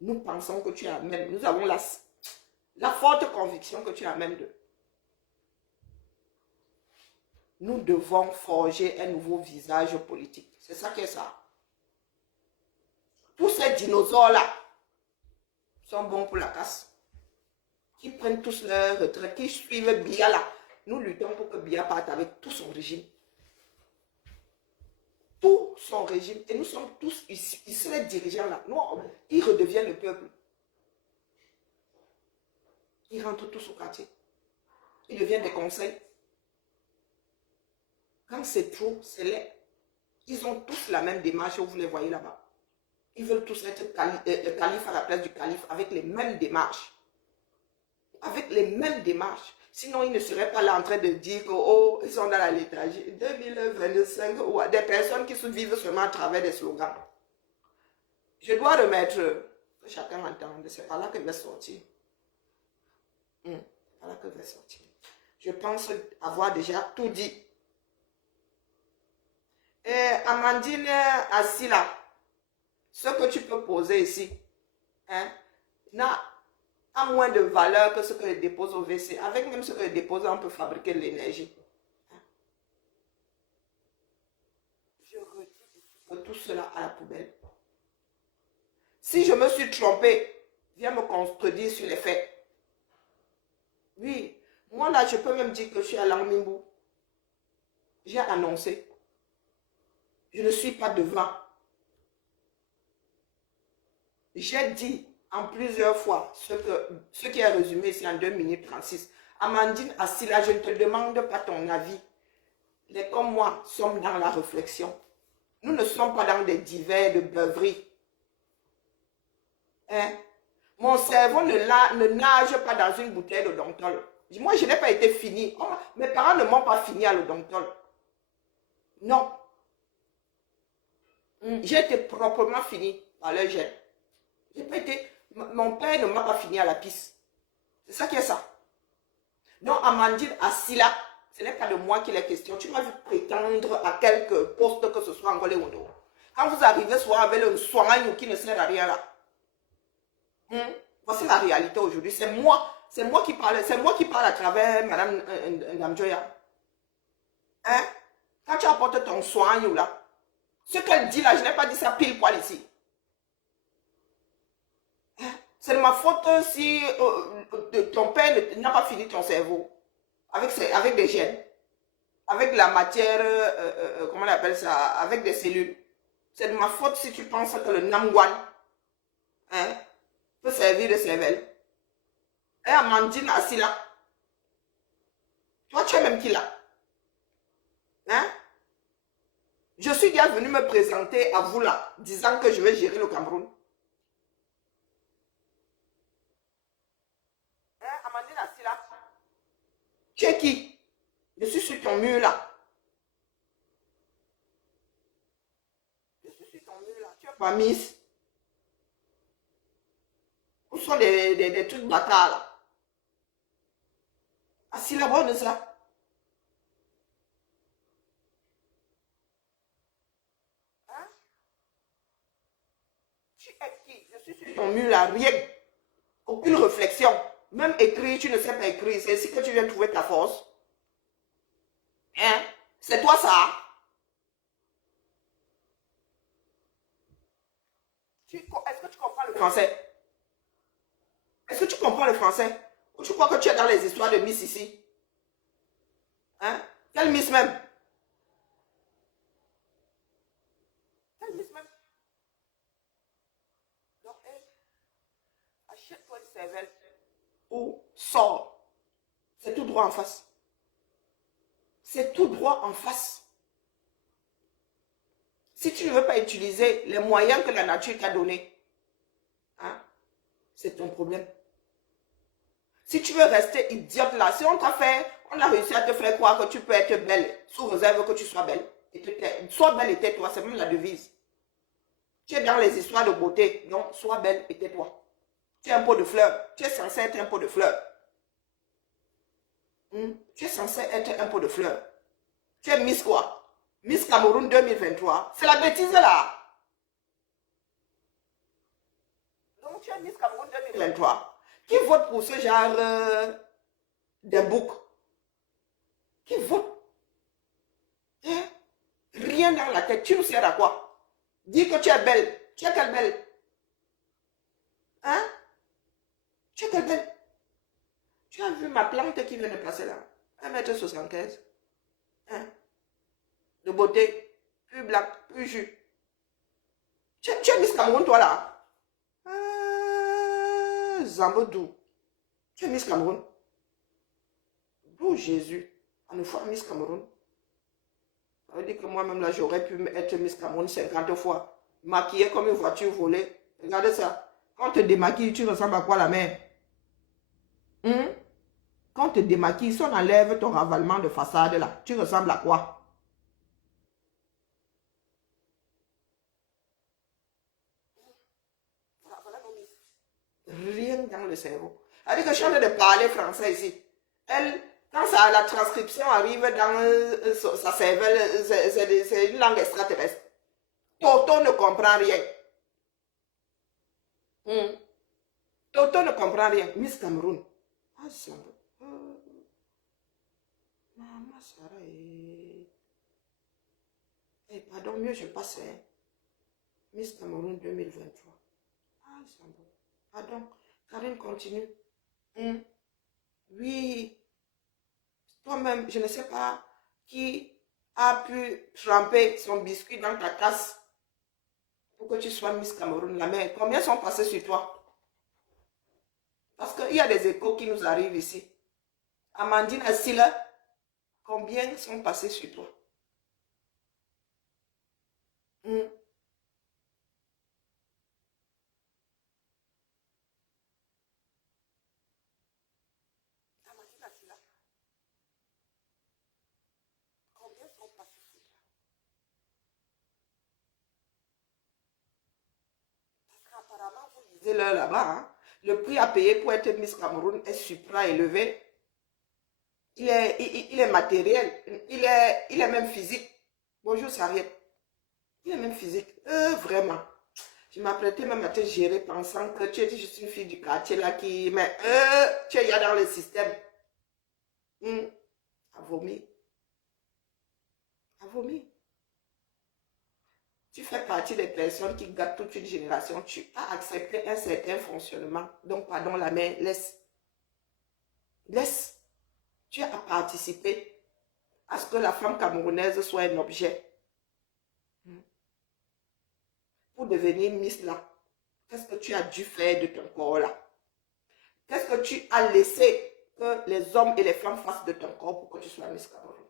Nous pensons que tu as même, nous avons la forte conviction que tu as même d'eux. Nous devons forger un nouveau visage politique. C'est ça qui est ça. Tous ces dinosaures-là sont bons pour la casse. Qui prennent tous leur retraite, qui suivent Biya là. Nous luttons pour que Biya parte avec tout son régime. Tout son régime. Et nous sommes tous ici, les dirigeants là. Nous, ils redeviennent le peuple. Ils rentrent tous au quartier. Ils deviennent des conseils. Quand c'est trop, c'est laid. Ils ont tous la même démarche, vous les voyez là-bas. Ils veulent tous être calife à la place du calife avec les mêmes démarches. Avec les mêmes démarches. Sinon, ils ne seraient pas là en train de dire que, oh, ils sont dans la léthargie. 2025, ou des personnes qui vivent seulement à travers des slogans. Je dois remettre, que chacun entende, c'est par là que je vais sortir. Par là que je vais sortir. Je pense avoir déjà tout dit. Et Amandine Assila, ce que tu peux poser ici, hein, n'a a moins de valeur que ce que je dépose au WC. Avec même ce que je dépose, on peut fabriquer de l'énergie. Je retire tout cela à la poubelle. Si je me suis trompé, viens me contredire sur les faits. Oui, moi là, je peux même dire que je suis à Langmimbu. J'ai annoncé. Je ne suis pas devant. J'ai dit en plusieurs fois ce qui est résumé ici en 2 minutes 36. Amandine Assila, je ne te demande pas ton avis. Les comme moi sommes dans la réflexion. Nous ne sommes pas dans des divers de beuveries. Hein? Mon cerveau ne nage pas dans une bouteille de Domptol. Moi, je n'ai pas été fini. Oh, mes parents ne m'ont pas fini à le Domptol. Non. J'ai été proprement fini par leur gène. J'ai pas été... Mon père ne m'a pas fini à la piste. C'est ça qui est ça. Donc, Amandine Assila, ce n'est pas de moi qu'il est question. Tu m'as vu prétendre à quelque poste que ce soit en Goléondo. Quand vous arrivez soir avec un soigne qui ne sert à rien là. Voici la réalité aujourd'hui. C'est moi qui parle. C'est moi qui parle à travers Madame Ndamjoya. Hein? Quand tu apportes ton soigne là, ce qu'elle dit là, je n'ai pas dit ça pile poil ici. Hein? C'est de ma faute si ton père n'a pas fini ton cerveau. Avec des gènes. Avec la matière, comment on appelle ça, avec des cellules. C'est de ma faute si tu penses que le Namwan, hein, peut servir de cervelle. Et Amandine Assila, toi tu es même qui là? Hein? Je suis déjà venu me présenter à vous là, disant que je vais gérer le Cameroun. Hein, Amandine Assila, tu es qui? Je suis sur ton mur là. Je suis sur ton mur là. Tu es pas Miss. Où sont des trucs bâtards là? Assis là-bas de ça. Hein? Tu es qui? Je suis sur ton mur là, rien. Aucune réflexion. Même écrire, tu ne sais pas écrire. C'est ici que tu viens de trouver ta force. Hein? C'est toi ça? Est-ce que tu comprends le français? Est-ce que tu comprends le français? Ou tu crois que tu es dans les histoires de Miss ici? Hein? Quelle Miss même? Quelle Miss même? Donc, achète-toi une cervelle ou sors. C'est tout droit en face. C'est tout droit en face. Si tu ne veux pas utiliser les moyens que la nature t'a donnés, hein, c'est ton problème. Si tu veux rester idiote là, si on a réussi à te faire croire que tu peux être belle, sous réserve que tu sois belle. Sois belle et tais-toi, c'est même la devise. Tu es dans les histoires de beauté, donc sois belle et tais-toi. Tu es un pot de fleurs, tu es censé être un pot de fleurs. Tu es censé être un pot de fleurs. Tu es Miss quoi? Miss Cameroun 2023. C'est la bêtise là. Donc tu es Miss Cameroun 2023. Qui vote pour ce genre de bouc? Qui vote? Hein? Rien dans la tête. Tu nous sers à quoi? Dis que tu es belle. Tu es quelle belle? Hein? Tu es quelle belle? Tu as vu ma plante qui vient de passer là? 1,75 m. Hein? De beauté. Plus blanc, plus jus. Tu es Miss Cameroun toi là? Zambodou. Tu es Miss Cameroun. D'où Jésus. À une fois Miss Cameroun. Ça veut dire que moi-même là, j'aurais pu être Miss Cameroun 50 fois. Maquillée comme une voiture volée. Regardez ça. Quand on te démaquille, tu ressembles à quoi la mère? Quand on te démaquille, si on enlève ton ravalement de façade là, tu ressembles à quoi? Rien dans le cerveau. Elle dit que je suis en train de parler français ici. Elle, quand ça, la transcription arrive dans sa cervelle, c'est une langue extraterrestre. Toto ne comprend rien. Toto ne comprend rien. Miss Cameroun. Ah, ça va. Maman, Sarah pardon, mieux je passe. Miss Cameroun 2023. Ah, ça va. Pardon, Karine continue. Oui, toi-même, je ne sais pas qui a pu tremper son biscuit dans ta tasse pour que tu sois Miss Cameroun, la mère. Combien sont passés sur toi? Parce qu'il y a des échos qui nous arrivent ici. Amandine Assila, combien sont passés sur toi? Amandine Assila, combien sont passés sur toi? Parce qu'apparemment, vous lisez là là-bas, hein? Le prix à payer pour être Miss Cameroun est supra élevé. Il est matériel. Il est même physique. Bonjour, Sariette. Il est même physique. Vraiment. Je m'apprêtais même à te gérer pensant que tu es juste une fille du quartier là qui... Mais tu es dans le système. À vomir. À vomir. Tu fais partie des personnes qui gâtent toute une génération. Tu as accepté un certain fonctionnement. Donc, pardon, la main, laisse. Laisse. Tu as participé à ce que la femme camerounaise soit un objet. Pour devenir Miss là, qu'est-ce que tu as dû faire de ton corps là? Qu'est-ce que tu as laissé que les hommes et les femmes fassent de ton corps pour que tu sois Miss Cameroun?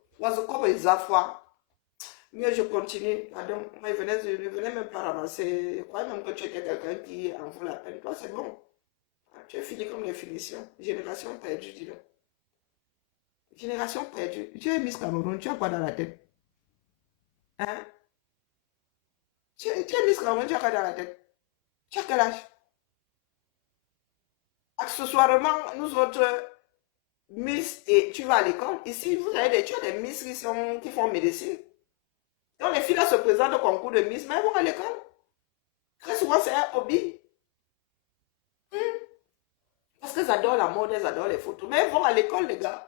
Mieux je continue. Pardon, moi, je ne venais même pas ramasser. Je croyais même que tu étais quelqu'un qui en vaut la peine. Toi, c'est bon. Tu es fini comme définition. Génération perdue, dis-le. Génération perdue. Tu es Miss Cameroun, tu as quoi dans la tête? Hein? Tu es Miss Cameroun, tu as quoi dans la tête? Tu as quel âge? Accessoirement, nous autres Miss, et tu vas à l'école. Ici, tu as des Miss qui font médecine. Donc les filles là se présentent au concours de Miss, mais elles vont à l'école. Très souvent, c'est un hobby. Parce qu'elles adorent la mode, elles adorent les photos. Mais elles vont à l'école, les gars.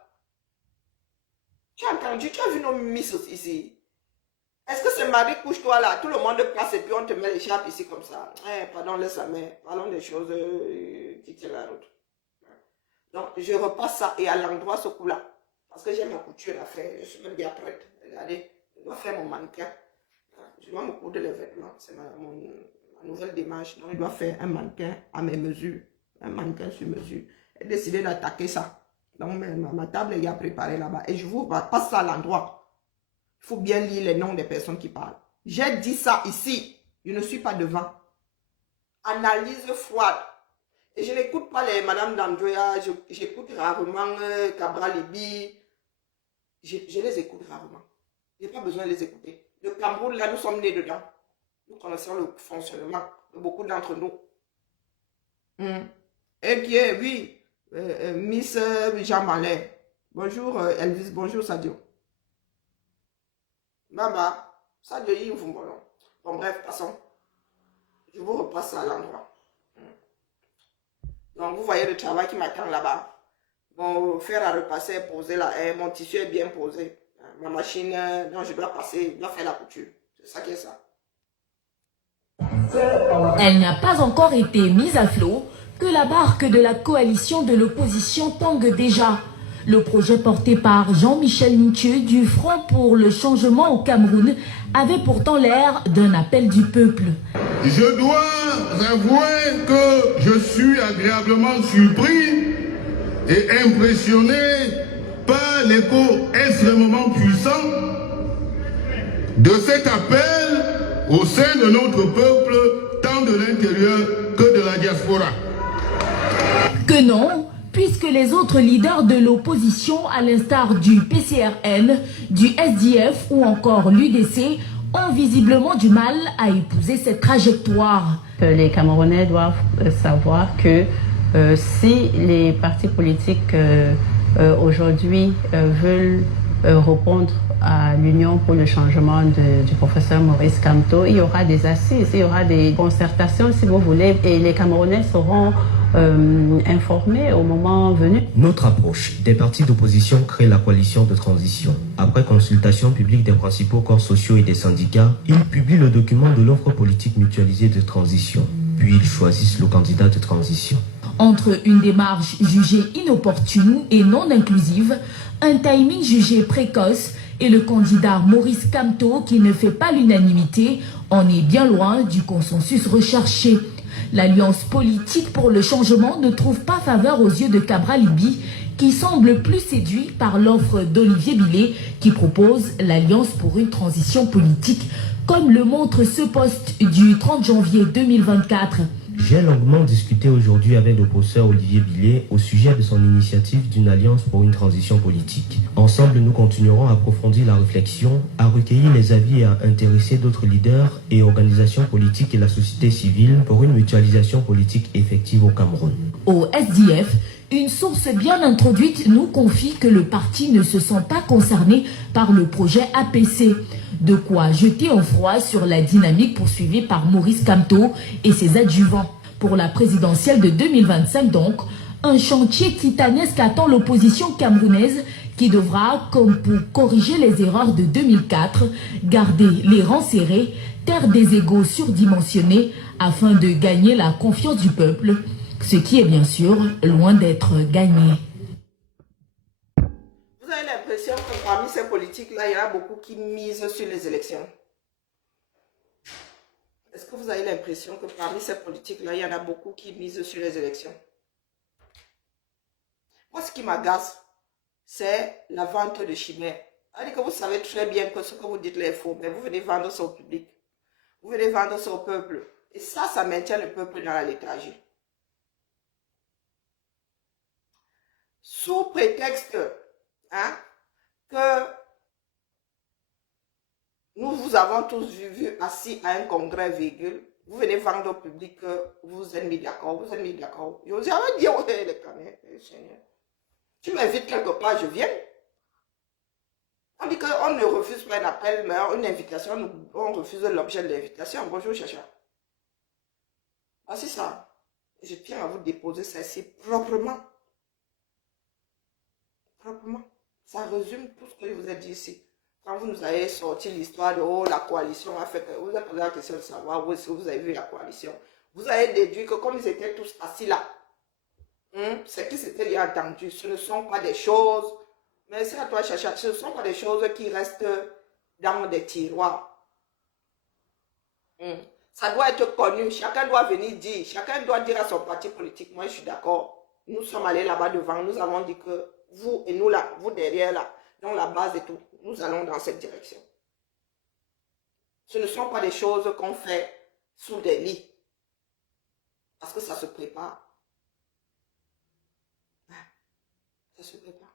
Tu as entendu, tu as vu nos Miss ici. Est-ce que c'est Marie, couche-toi là, tout le monde passe et puis on te met l'écharpe ici comme ça. Pardon, laisse la main. Parlons des choses qui tiennent la route. Donc, je repasse ça et à l'endroit ce coup-là. Parce que j'ai ma couture à faire. Je suis même bien prête. Regardez. Je dois faire mon mannequin. Je dois me coudre les vêtements. C'est ma nouvelle démarche. Donc, je dois faire un mannequin à mes mesures. Un mannequin sur mesure. J'ai décidé d'attaquer ça. Donc, ma table est déjà préparée là-bas. Et je vous passe ça à l'endroit. Il faut bien lire les noms des personnes qui parlent. J'ai dit ça ici. Je ne suis pas devant. Analyse froide. Et je n'écoute pas les Madame d'Andrea. J'écoute rarement Cabral Libi. Je les écoute rarement. Je n'ai pas besoin de les écouter. Le Cameroun, là, nous sommes nés dedans. Nous connaissons le fonctionnement de beaucoup d'entre nous. Et qui est, oui, Miss Jean Malais. Bonjour Elvis, bonjour Sadio. Baba, Sadio, il vous bon. Bon, bref, passons. Je vous repasse à l'endroit. Donc, vous voyez le travail qui m'attend là-bas. Bon, faire à repasser, poser là. Mon tissu est bien posé. Ma machine, non, je dois passer, je dois faire la couture. C'est ça qui est ça. Elle n'a pas encore été mise à flot que la barque de la coalition de l'opposition tangue déjà. Le projet porté par Jean-Michel Nthieu du Front pour le changement au Cameroun avait pourtant l'air d'un appel du peuple. Je dois avouer que je suis agréablement surpris et impressionné par l'écho extrêmement puissant de cet appel au sein de notre peuple, tant de l'intérieur que de la diaspora. Que non, puisque les autres leaders de l'opposition, à l'instar du PCRN, du SDF ou encore l'UDC, ont visiblement du mal à épouser cette trajectoire. Les Camerounais doivent savoir que si les partis politiques aujourd'hui veulent répondre à l'Union pour le changement du professeur Maurice Kamto, il y aura des assises, il y aura des concertations si vous voulez, et les Camerounais seront informés au moment venu. Notre approche des partis d'opposition crée la coalition de transition. Après consultation publique des principaux corps sociaux et des syndicats, ils publient le document de l'offre politique mutualisée de transition. Puis ils choisissent le candidat de transition. Entre une démarche jugée inopportune et non inclusive, un timing jugé précoce et le candidat Maurice Kamto qui ne fait pas l'unanimité, on est bien loin du consensus recherché. L'Alliance politique pour le changement ne trouve pas faveur aux yeux de Cabral Libi qui semble plus séduit par l'offre d'Olivier Billet qui propose l'Alliance pour une transition politique, comme le montre ce post du 30 janvier 2024. J'ai longuement discuté aujourd'hui avec le professeur Olivier Billet au sujet de son initiative d'une alliance pour une transition politique. Ensemble, nous continuerons à approfondir la réflexion, à recueillir les avis et à intéresser d'autres leaders et organisations politiques et la société civile pour une mutualisation politique effective au Cameroun. Au SDF, une source bien introduite nous confie que le parti ne se sent pas concerné par le projet APC. De quoi jeter un froid sur la dynamique poursuivie par Maurice Kamto et ses adjuvants. Pour la présidentielle de 2025 donc, un chantier titanesque attend l'opposition camerounaise qui devra, comme pour corriger les erreurs de 2004, garder les rangs serrés, taire des égos surdimensionnés afin de gagner la confiance du peuple, ce qui est bien sûr loin d'être gagné. Vous avez l'impression que parmi ces politiques-là, il y en a beaucoup qui misent sur les élections. Est-ce que vous avez l'impression que parmi ces politiques-là, il y en a beaucoup qui misent sur les élections? Moi, ce qui m'agace, c'est la vente de chimères. C'est-à-dire que vous savez très bien que ce que vous dites là est faux, mais vous venez vendre ça au public. Vous venez vendre ça au peuple. Et ça maintient le peuple dans la léthargie. Sous prétexte que nous vous avons tous vu assis à un congrès, vous venez vendre au public que vous êtes mis d'accord, vous êtes mis d'accord. Je vous avais dit, ouais, les canets, Seigneur. Tu m'invites quelque part, je viens. On dit qu'on ne refuse pas un appel, mais une invitation, on refuse l'objet de l'invitation. Bonjour, Chacha. Ah, c'est ça. Je tiens à vous déposer ça ici proprement. Proprement. Ça résume tout ce que je vous ai dit ici. Quand vous nous avez sorti l'histoire de la coalition a fait que vous avez posé la question de savoir où est-ce que vous avez vu la coalition. Vous avez déduit que comme ils étaient tous assis là, c'est qu'ils s'étaient bien entendus. Ce ne sont pas des choses, mais c'est à toi, Chacha, ce ne sont pas des choses qui restent dans des tiroirs. Ça doit être connu. Chacun doit venir dire, chacun doit dire à son parti politique, moi je suis d'accord. Nous sommes allés là-bas devant, nous avons dit que vous et nous là, vous derrière là, dans la base et tout, nous allons dans cette direction. Ce ne sont pas des choses qu'on fait sous des lits. Parce que ça se prépare. Ça se prépare.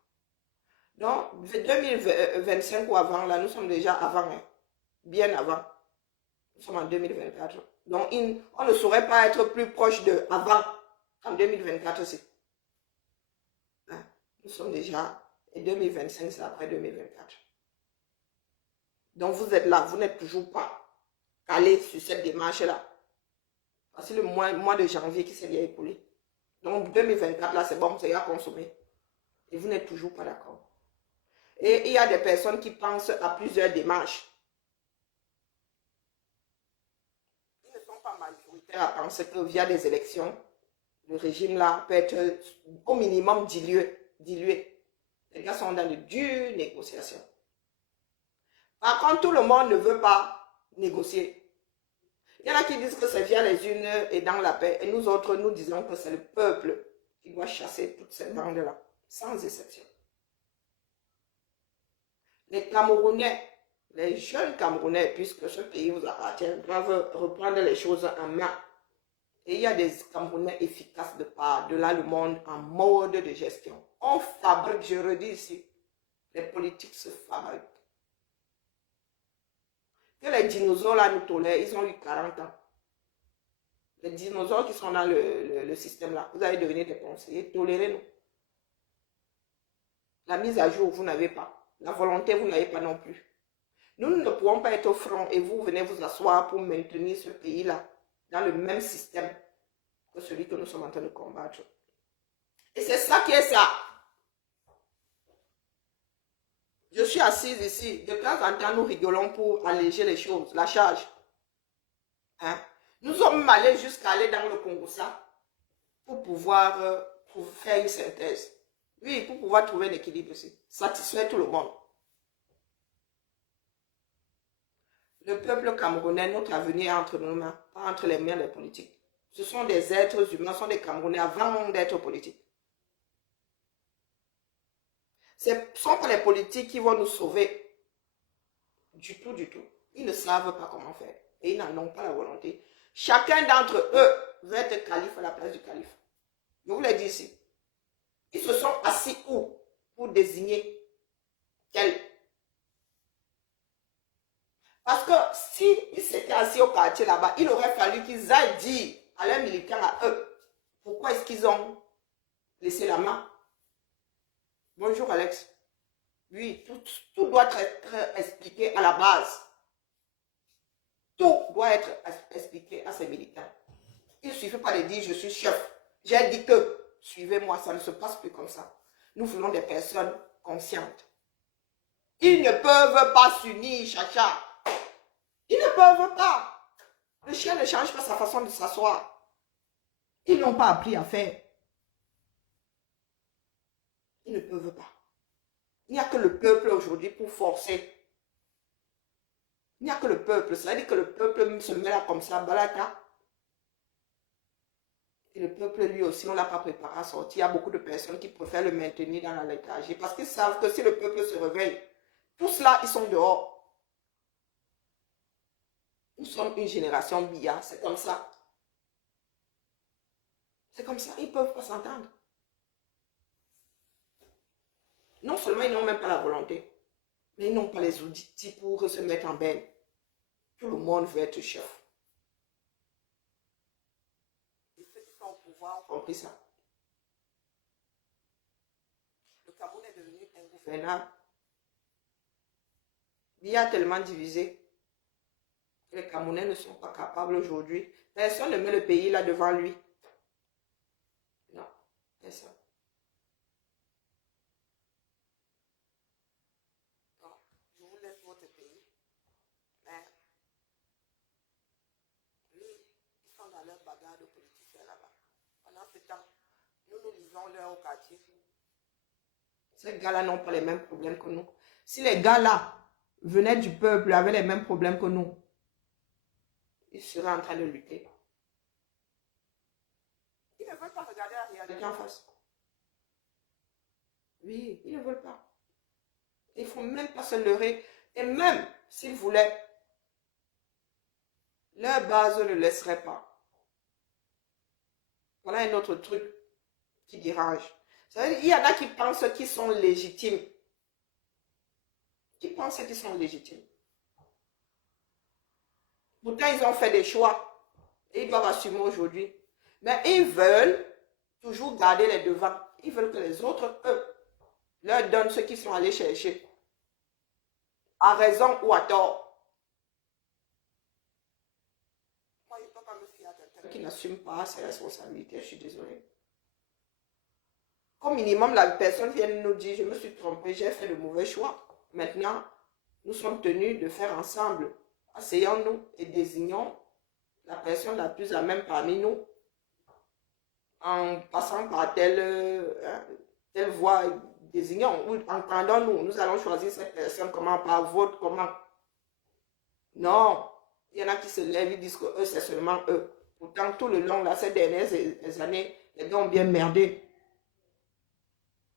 Donc, 2025 ou avant, là, nous sommes déjà avant. Bien avant. Nous sommes en 2024. Donc, on ne saurait pas être plus proche de avant en 2024 aussi. Nous sommes déjà, et 2025, c'est après 2024. Donc vous êtes là, vous n'êtes toujours pas calé sur cette démarche-là. C'est le mois de janvier qui s'est bien écoulé. Donc 2024, là, c'est bon, c'est à consommer. Et vous n'êtes toujours pas d'accord. Et il y a des personnes qui pensent à plusieurs démarches. Ils ne sont pas majoritaires à penser que via des élections, le régime là peut être au minimum dilué. Les gars sont dans de dures négociations. Par contre, tout le monde ne veut pas négocier. Il y en a qui disent que c'est via les urnes et dans la paix. Et nous autres, nous disons que c'est le peuple qui doit chasser toutes ces bandes-là, sans exception. Les Camerounais, les jeunes Camerounais, puisque ce pays vous appartient, doivent reprendre les choses en main. Et il y a des Camerounais efficaces de là le monde en mode de gestion. On fabrique, je redis ici, les politiques se fabriquent. Que les dinosaures là nous tolèrent, ils ont eu 40 ans. Les dinosaures qui sont dans le système là, vous allez devenir des conseillers, tolérez-nous. La mise à jour, vous n'avez pas. La volonté, vous n'avez pas non plus. Nous ne pouvons pas être francs et vous venez vous asseoir pour maintenir ce pays-là dans le même système que celui que nous sommes en train de combattre. Et c'est ça qui est ça. Je suis assise ici. De temps en temps, nous rigolons pour alléger les choses, la charge. Nous sommes allés jusqu'à aller dans le Congo pour pouvoir faire une synthèse. Oui, pour pouvoir trouver un équilibre aussi. Satisfaire tout le monde. Le peuple camerounais, notre avenir est entre nos mains, pas entre les mains des politiques. Ce sont des êtres humains, ce sont des Camerounais avant d'être politiques. Ce ne sont pas les politiques qui vont nous sauver. Du tout, du tout. Ils ne savent pas comment faire. Et ils n'en ont pas la volonté. Chacun d'entre eux veut être calife à la place du calife. Je vous l'ai dit ici. Ils se sont assis où pour désigner quel. Parce que s'ils s'étaient assis au quartier là-bas, il aurait fallu qu'ils aillent dire à leurs militants, à eux, pourquoi est-ce qu'ils ont laissé la main. Bonjour Alex. Oui, tout doit être expliqué à la base. Tout doit être expliqué à ces militants. Il ne suffit pas de dire je suis chef. J'ai dit que suivez-moi, ça ne se passe plus comme ça. Nous voulons des personnes conscientes. Ils ne peuvent pas s'unir, chacha. Ils ne peuvent pas. Le chien ne change pas sa façon de s'asseoir. Ils n'ont pas appris à faire. Ils ne peuvent pas. Il n'y a que le peuple aujourd'hui pour forcer. Il n'y a que le peuple. Ça veut dire que le peuple se met là comme ça, balaka. Et le peuple, lui aussi, on ne l'a pas préparé à sortir. Il y a beaucoup de personnes qui préfèrent le maintenir dans la léthargie parce qu'ils savent que si le peuple se réveille, tous là, ils sont dehors. Nous sommes une génération billard, c'est comme ça. C'est comme ça, ils ne peuvent pas s'entendre. Non seulement ils n'ont même pas la volonté, mais ils n'ont pas les outils pour se mettre en berne. Tout le monde veut être chef. Et ceux qui sont au pouvoir ont compris ça. Le Cameroun est devenu ingouvernable. Il y a tellement divisé. Les Camerounais ne sont pas capables aujourd'hui. Personne ne met le pays là devant lui. Non, personne. Donc, je vous laisse votre pays. Mais, ils sont dans leur bagarre de politiciens là-bas. Pendant ce temps, nous lisons l'heure au quartier. Ces gars-là n'ont pas les mêmes problèmes que nous. Si les gars-là venaient du peuple, avaient les mêmes problèmes que nous, ils seraient en train de lutter. Ils ne veulent pas regarder la réalité en face. Oui, ils ne veulent pas. Il ne faut même pas se leurrer. Et même s'ils voulaient, leur base ne le laisserait pas. Voilà un autre truc qui dérange. Il y en a qui pensent qu'ils sont légitimes. Qui pensent qu'ils sont légitimes. Pourtant, ils ont fait des choix. Et ils doivent assumer aujourd'hui. Mais ils veulent toujours garder les devants. Ils veulent que les autres, eux, leur donnent ce qu'ils sont allés chercher. À raison ou à tort. Moi, je ne peux pas me fier à quelqu'un qui n'assume pas ses responsabilités. Je suis désolée. Au minimum, la personne vient nous dire, je me suis trompée, j'ai fait de mauvais choix. Maintenant, nous sommes tenus de faire ensemble. Asseyons-nous et désignons la personne la plus à même parmi nous. En passant par telle voie, désignons, ou entendons-nous, nous allons choisir cette personne, comment, par vote, comment. Non, il y en a qui se lèvent, ils disent que eux, c'est seulement eux. Pourtant, tout le long, là, ces dernières années, les gars ont bien merdé.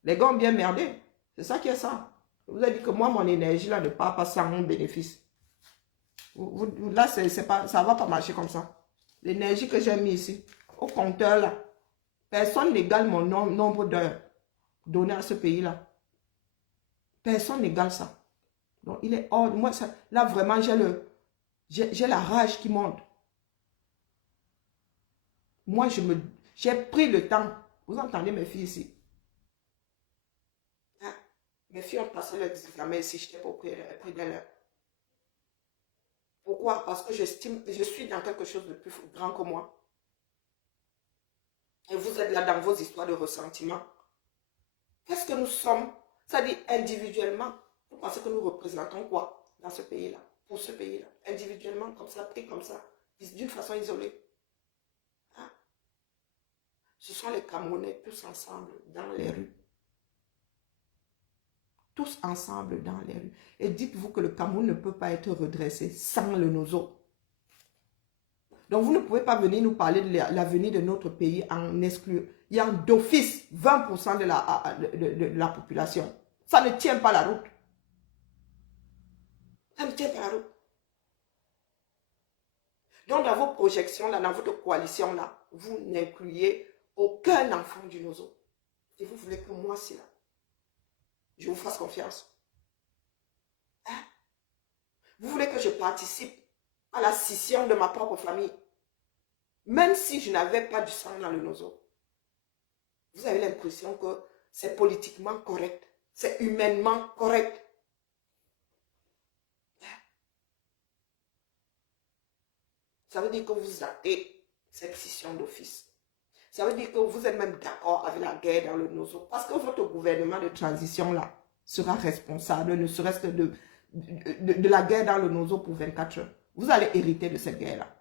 Les gars ont bien merdé. C'est ça qui est ça. Je vous ai dit que moi, mon énergie, là, ne part pas sans mon bénéfice. Là, ça ne va pas marcher comme ça. L'énergie que j'ai mis ici, au compteur, là, personne n'égale mon nombre d'heures données à ce pays-là. Personne n'égale ça. Donc, il est hors. Moi, ça, là, vraiment, j'ai la rage qui monte. Moi, j'ai pris le temps. Vous entendez mes filles ici? Hein? Mes filles ont passé leur examen ici, je n'étais pas auprès d'elles. Pourquoi? Parce que j'estime, je suis dans quelque chose de plus grand que moi. Et vous êtes là dans vos histoires de ressentiment. Qu'est-ce que nous sommes? C'est-à-dire individuellement. Vous pensez que nous représentons quoi dans ce pays-là? Pour ce pays-là. Individuellement, comme ça, pris comme ça. D'une façon isolée. Hein? Ce sont les Camerounais tous ensemble dans les rues. Tous ensemble dans les rues. Et dites-vous que le Cameroun ne peut pas être redressé sans le Nozo. Donc vous ne pouvez pas venir nous parler de l'avenir de notre pays en excluant. Il y a d'office 20% de la population. Ça ne tient pas la route. Ça ne tient pas la route. Donc, dans vos projections, là, dans votre coalition, là, vous n'incluez aucun enfant du Nozo. Et vous voulez que moi, si là, je vous fasse confiance. Hein? Vous voulez que je participe à la scission de ma propre famille, même si je n'avais pas du sang dans le Nozo. Vous avez l'impression que c'est politiquement correct, c'est humainement correct. Ça veut dire que vous actez cette scission d'office. Ça veut dire que vous êtes même d'accord avec la guerre dans le Nozo. Parce que votre gouvernement de transition là sera responsable, ne serait-ce que de la guerre dans le Nozo pour 24 heures. Vous allez hériter de cette guerre-là.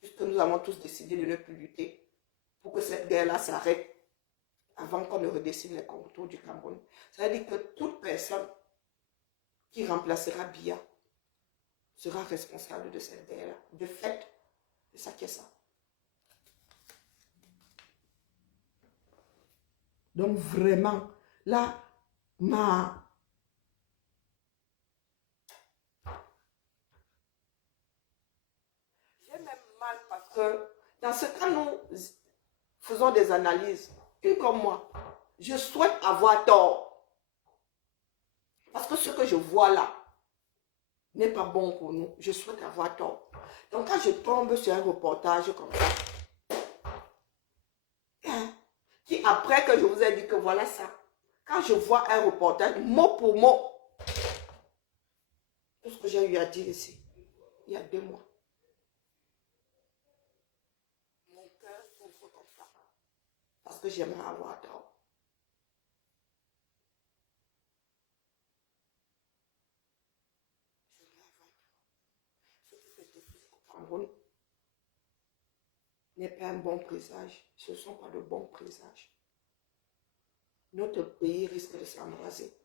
Puisque nous avons tous décidé de ne plus lutter pour que cette guerre-là s'arrête avant qu'on ne redessine les contours du Cameroun. Ça veut dire que toute personne qui remplacera Biya sera responsable de cette guerre-là. De fait, c'est ça qui est ça. Donc vraiment, là, j'ai même mal parce que dans ce cas, nous faisons des analyses. Une comme moi, je souhaite avoir tort. Parce que ce que je vois là n'est pas bon pour nous. Je souhaite avoir tort. Donc quand je tombe sur un reportage comme ça, qui après que je vous ai dit que voilà ça, quand je vois un reportage, mot pour mot, tout ce que j'ai eu à dire ici, il y a 2 mois, mon cœur souffre comme ça, parce que j'aimerais avoir tort. Cameroun n'est pas un bon présage. Ce ne sont pas de bons présages. Notre pays risque de s'embraser.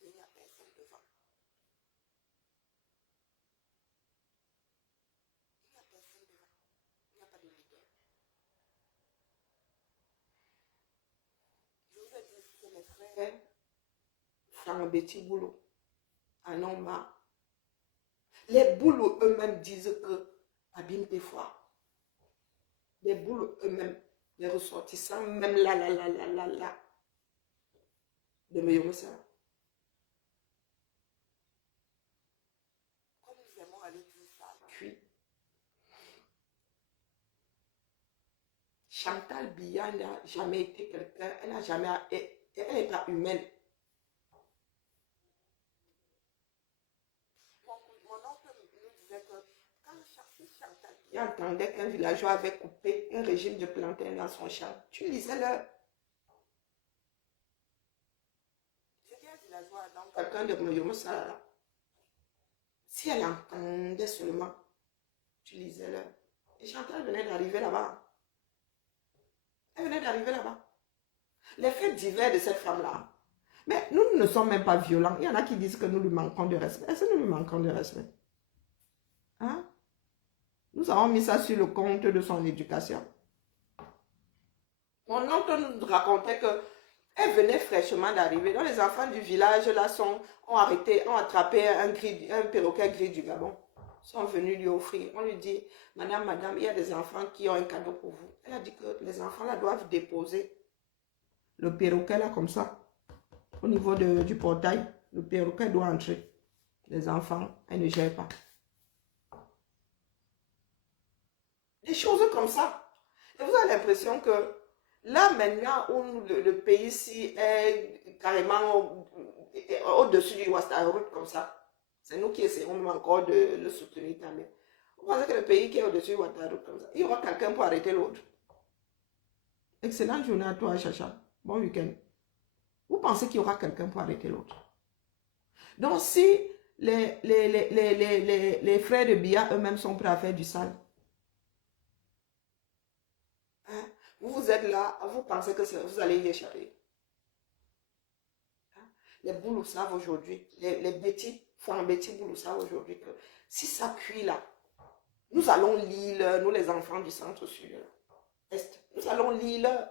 Il n'y a personne devant. Il n'y a personne devant. Il n'y a pas de leader. Je vous ai dit que mes frères, Franck Betty Boulot, en ont marre. Les boulots eux-mêmes disent que abîme tes fois. Les boulots eux-mêmes, les ressortissants, même là, de Meyomosa. Comme nous aimons aller dire ça, puis Chantal Biya n'a jamais été quelqu'un, elle n'est pas humaine. Il entendait qu'un villageois avait coupé un régime de plantain dans son champ. Tu lisais l'heure. C'était un villageois, donc quelqu'un de Meyomosa. Si elle entendait seulement, tu lisais l'heure. Et Chantal venait d'arriver là-bas. Elle venait d'arriver là-bas. Les faits divers de cette femme-là. Mais nous ne sommes même pas violents. Il y en a qui disent que nous lui manquons de respect. Est-ce que nous lui manquons de respect? Hein? Nous avons mis ça sur le compte de son éducation. Mon oncle nous racontait qu'elle venait fraîchement d'arriver. Donc les enfants du village là ont attrapé un perroquet gris du Gabon. Sont venus lui offrir. On lui dit, madame, il y a des enfants qui ont un cadeau pour vous. Elle a dit que les enfants là doivent déposer le perroquet là comme ça. Au niveau du portail, le perroquet doit entrer. Les enfants, elle ne gère pas. Des choses comme ça. Et vous avez l'impression que là maintenant où le pays ici est carrément au-dessus du Ouattara comme ça, c'est nous qui essayons même encore de le soutenir también. Vous pensez que le pays qui est au-dessus du Ouattara comme ça, il y aura quelqu'un pour arrêter l'autre. Excellente journée à toi, Chacha. Bon week-end. Vous pensez qu'il y aura quelqu'un pour arrêter l'autre? Donc si les frères de Biya eux-mêmes sont prêts à faire du sale, hein? Vous êtes là, vous pensez que vous allez y échapper. Hein? Les boulous savent aujourd'hui, les Betty, Franck Betty Boulou savent aujourd'hui que si ça cuit là, nous allons lire, nous les enfants du centre-sud, est, nous allons lire.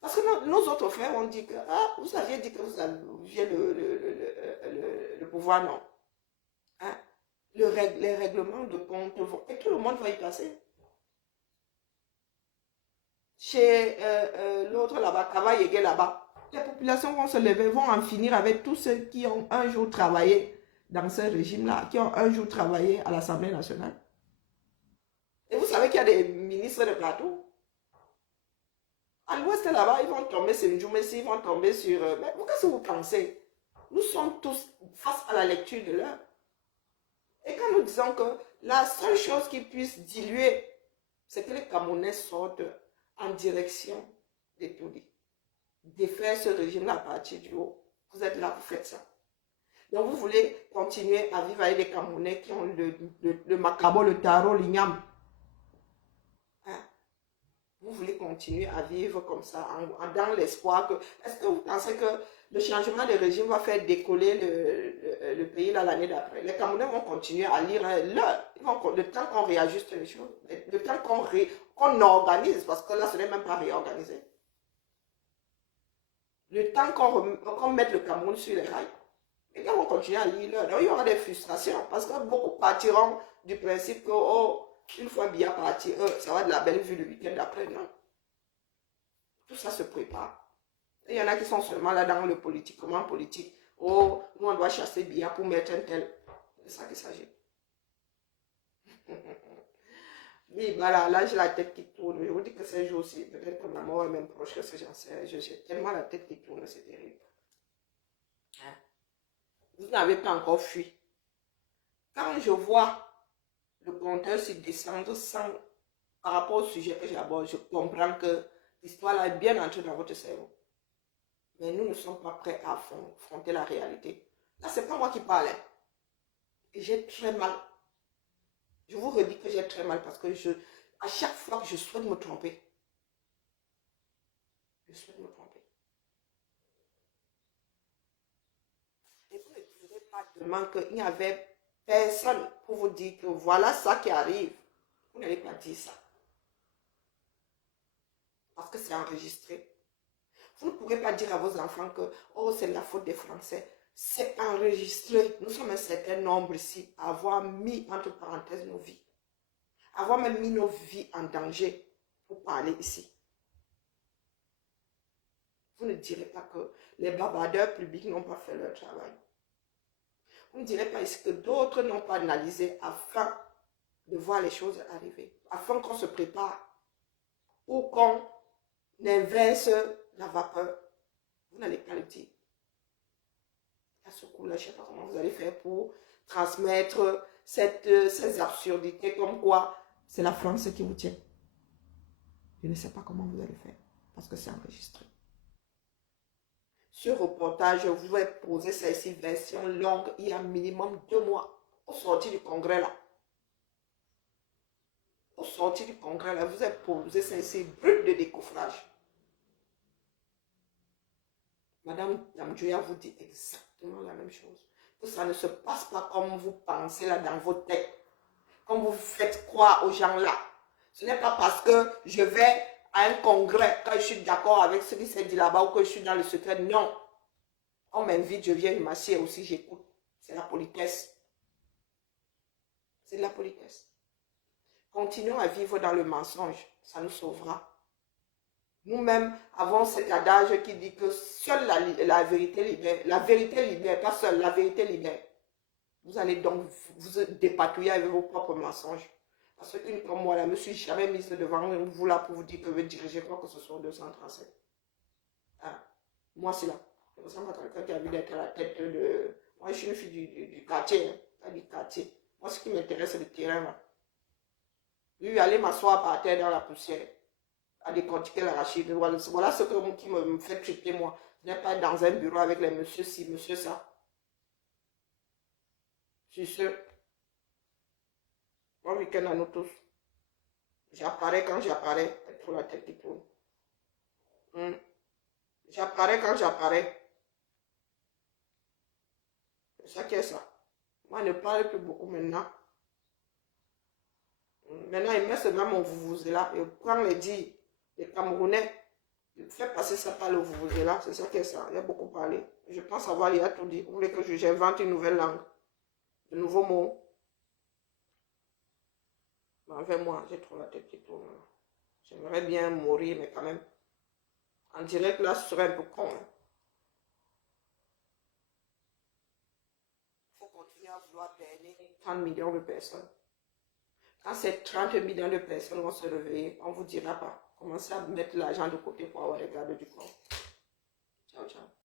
Parce que nos autres frères ont dit que, ah, vous aviez dit que vous aviez le pouvoir, non. Hein? Les règlements de compte vont, et tout le monde va y passer. Chez l'autre là-bas, Kava-Yégué là-bas, les populations vont se lever, vont en finir avec tous ceux qui ont un jour travaillé dans ce régime-là, qui ont un jour travaillé à l'Assemblée nationale. Et vous savez qu'il y a des ministres de plateau. À l'ouest là-bas, ils vont tomber sur une journée, ils vont tomber sur... mais qu'est-ce que vous pensez? Nous sommes tous face à la lecture de l'heure. Et quand nous disons que la seule chose qui puisse diluer, c'est que les Camerounais sortent en direction des Toudi. Défaire ce régime-là à partir du haut. Vous êtes là, vous faites ça. Donc vous voulez continuer à vivre avec des Camerounais qui ont le macabo, le taro, l'igname. Hein? Vous voulez continuer à vivre comme ça, dans l'espoir que... Est-ce que vous pensez que le changement de régime va faire décoller le pays l'année d'après? Les Camerounais vont continuer à lire le temps qu'on réajuste les choses, le temps qu'on organise, parce que là, ce n'est même pas réorganisé. Le temps qu'on mette le Cameroun sur les rails. Les gars vont continuer à lire. Donc, il y aura des frustrations, parce que beaucoup partiront du principe que, oh, une fois bien parti, ça va de la belle vue le week-end d'après, non. Tout ça se prépare. Et il y en a qui sont seulement là dans le politique. Comment politique? Oh, nous on doit chasser bien pour mettre un tel. C'est ça qu'il s'agit. Oui, voilà, là j'ai la tête qui tourne. Je vous dis que ces jours-ci, peut-être que ma mort est même proche que ce que j'en sais. J'ai tellement la tête qui tourne, c'est terrible. Hein? Vous n'avez pas encore fui. Quand je vois le compteur se descendre par rapport au sujet que j'aborde, je comprends que l'histoire là est bien entrée dans votre cerveau. Mais nous ne sommes pas prêts à affronter la réalité. Là, c'est pas moi qui parle. Et j'ai très mal. Je vous redis que j'ai très mal parce que à chaque fois que je souhaite me tromper, je souhaite me tromper. Et vous ne trouvez pas demain qu'il n'y avait personne pour vous dire que voilà ça qui arrive. Vous n'allez pas dire ça. Parce que c'est enregistré. Vous ne pourrez pas dire à vos enfants que oh, c'est la faute des Français. C'est enregistré. Nous sommes un certain nombre ici à avoir mis entre parenthèses nos vies. Avoir même mis nos vies en danger pour parler ici. Vous ne direz pas que les bavardeurs publics n'ont pas fait leur travail. Vous ne direz pas ici que d'autres n'ont pas analysé afin de voir les choses arriver. Afin qu'on se prépare ou qu'on inverse la vapeur. Vous n'allez pas le dire. À ce coup-là, je ne sais pas comment vous allez faire pour transmettre ces absurdités comme quoi c'est la France qui vous tient. Je ne sais pas comment vous allez faire parce que c'est enregistré. Ce reportage, je vous ai posé ça ici, version longue, il y a minimum 2 mois, au sorti du congrès là. Au sorti du congrès là, vous avez posé ça ici, brut de décoffrage. Madame Damdjouya vous dit exactement la même chose. Que ça ne se passe pas comme vous pensez là dans vos têtes. Comme vous faites croire aux gens là. Ce n'est pas parce que je vais à un congrès quand je suis d'accord avec ce qui s'est dit là-bas ou que je suis dans le secret. Non. On m'invite, je viens, je m'assieds aussi, j'écoute. C'est la politesse. C'est de la politesse. Continuons à vivre dans le mensonge. Ça nous sauvera. Nous-mêmes avons cet adage qui dit que seule la vérité libère. La vérité libère, pas seule, la vérité libère. Vous allez donc vous dépatouiller avec vos propres mensonges. Parce qu'une comme moi, là, je ne me suis jamais mise devant vous là pour vous dire que je vais diriger quoi que ce soit au 237. Ah, moi, c'est là. Je ressemble à quelqu'un qui a envie d'être à la tête de... Moi, je suis une fille du quartier. Hein, pas du quartier. Moi, ce qui m'intéresse, c'est le terrain. Là. Lui, aller m'asseoir par terre dans la poussière. À décortiquer l'arachide. Voilà ce qui me fait triper moi. Je n'ai pas dans un bureau avec les monsieur ci, monsieur ça. Je suis sûr. Bon week-end à nous tous. J'apparais quand j'apparais. Pour la tête qui tourne. J'apparais quand j'apparais. C'est ça qui est ça. Moi, je ne parle plus beaucoup maintenant. Maintenant, il met seulement mon vous là. Je prends les dits. Les Camerounais, Fais passer ça par le là, c'est ça qui est ça. Il y a beaucoup parlé. Je pense avoir il y a tout dit. Vous voulez que j'invente une nouvelle langue, de nouveaux mots? Avec moi, j'ai trop la tête qui tourne. J'aimerais bien mourir, mais quand même. En direct, là, ce serait un peu con. Il faut continuer à vouloir berner 30 millions de personnes. Quand ces 30 millions de personnes vont se réveiller, on ne vous dira pas. Commencez à mettre l'argent de côté pour avoir les gardes du corps. Ciao, ciao.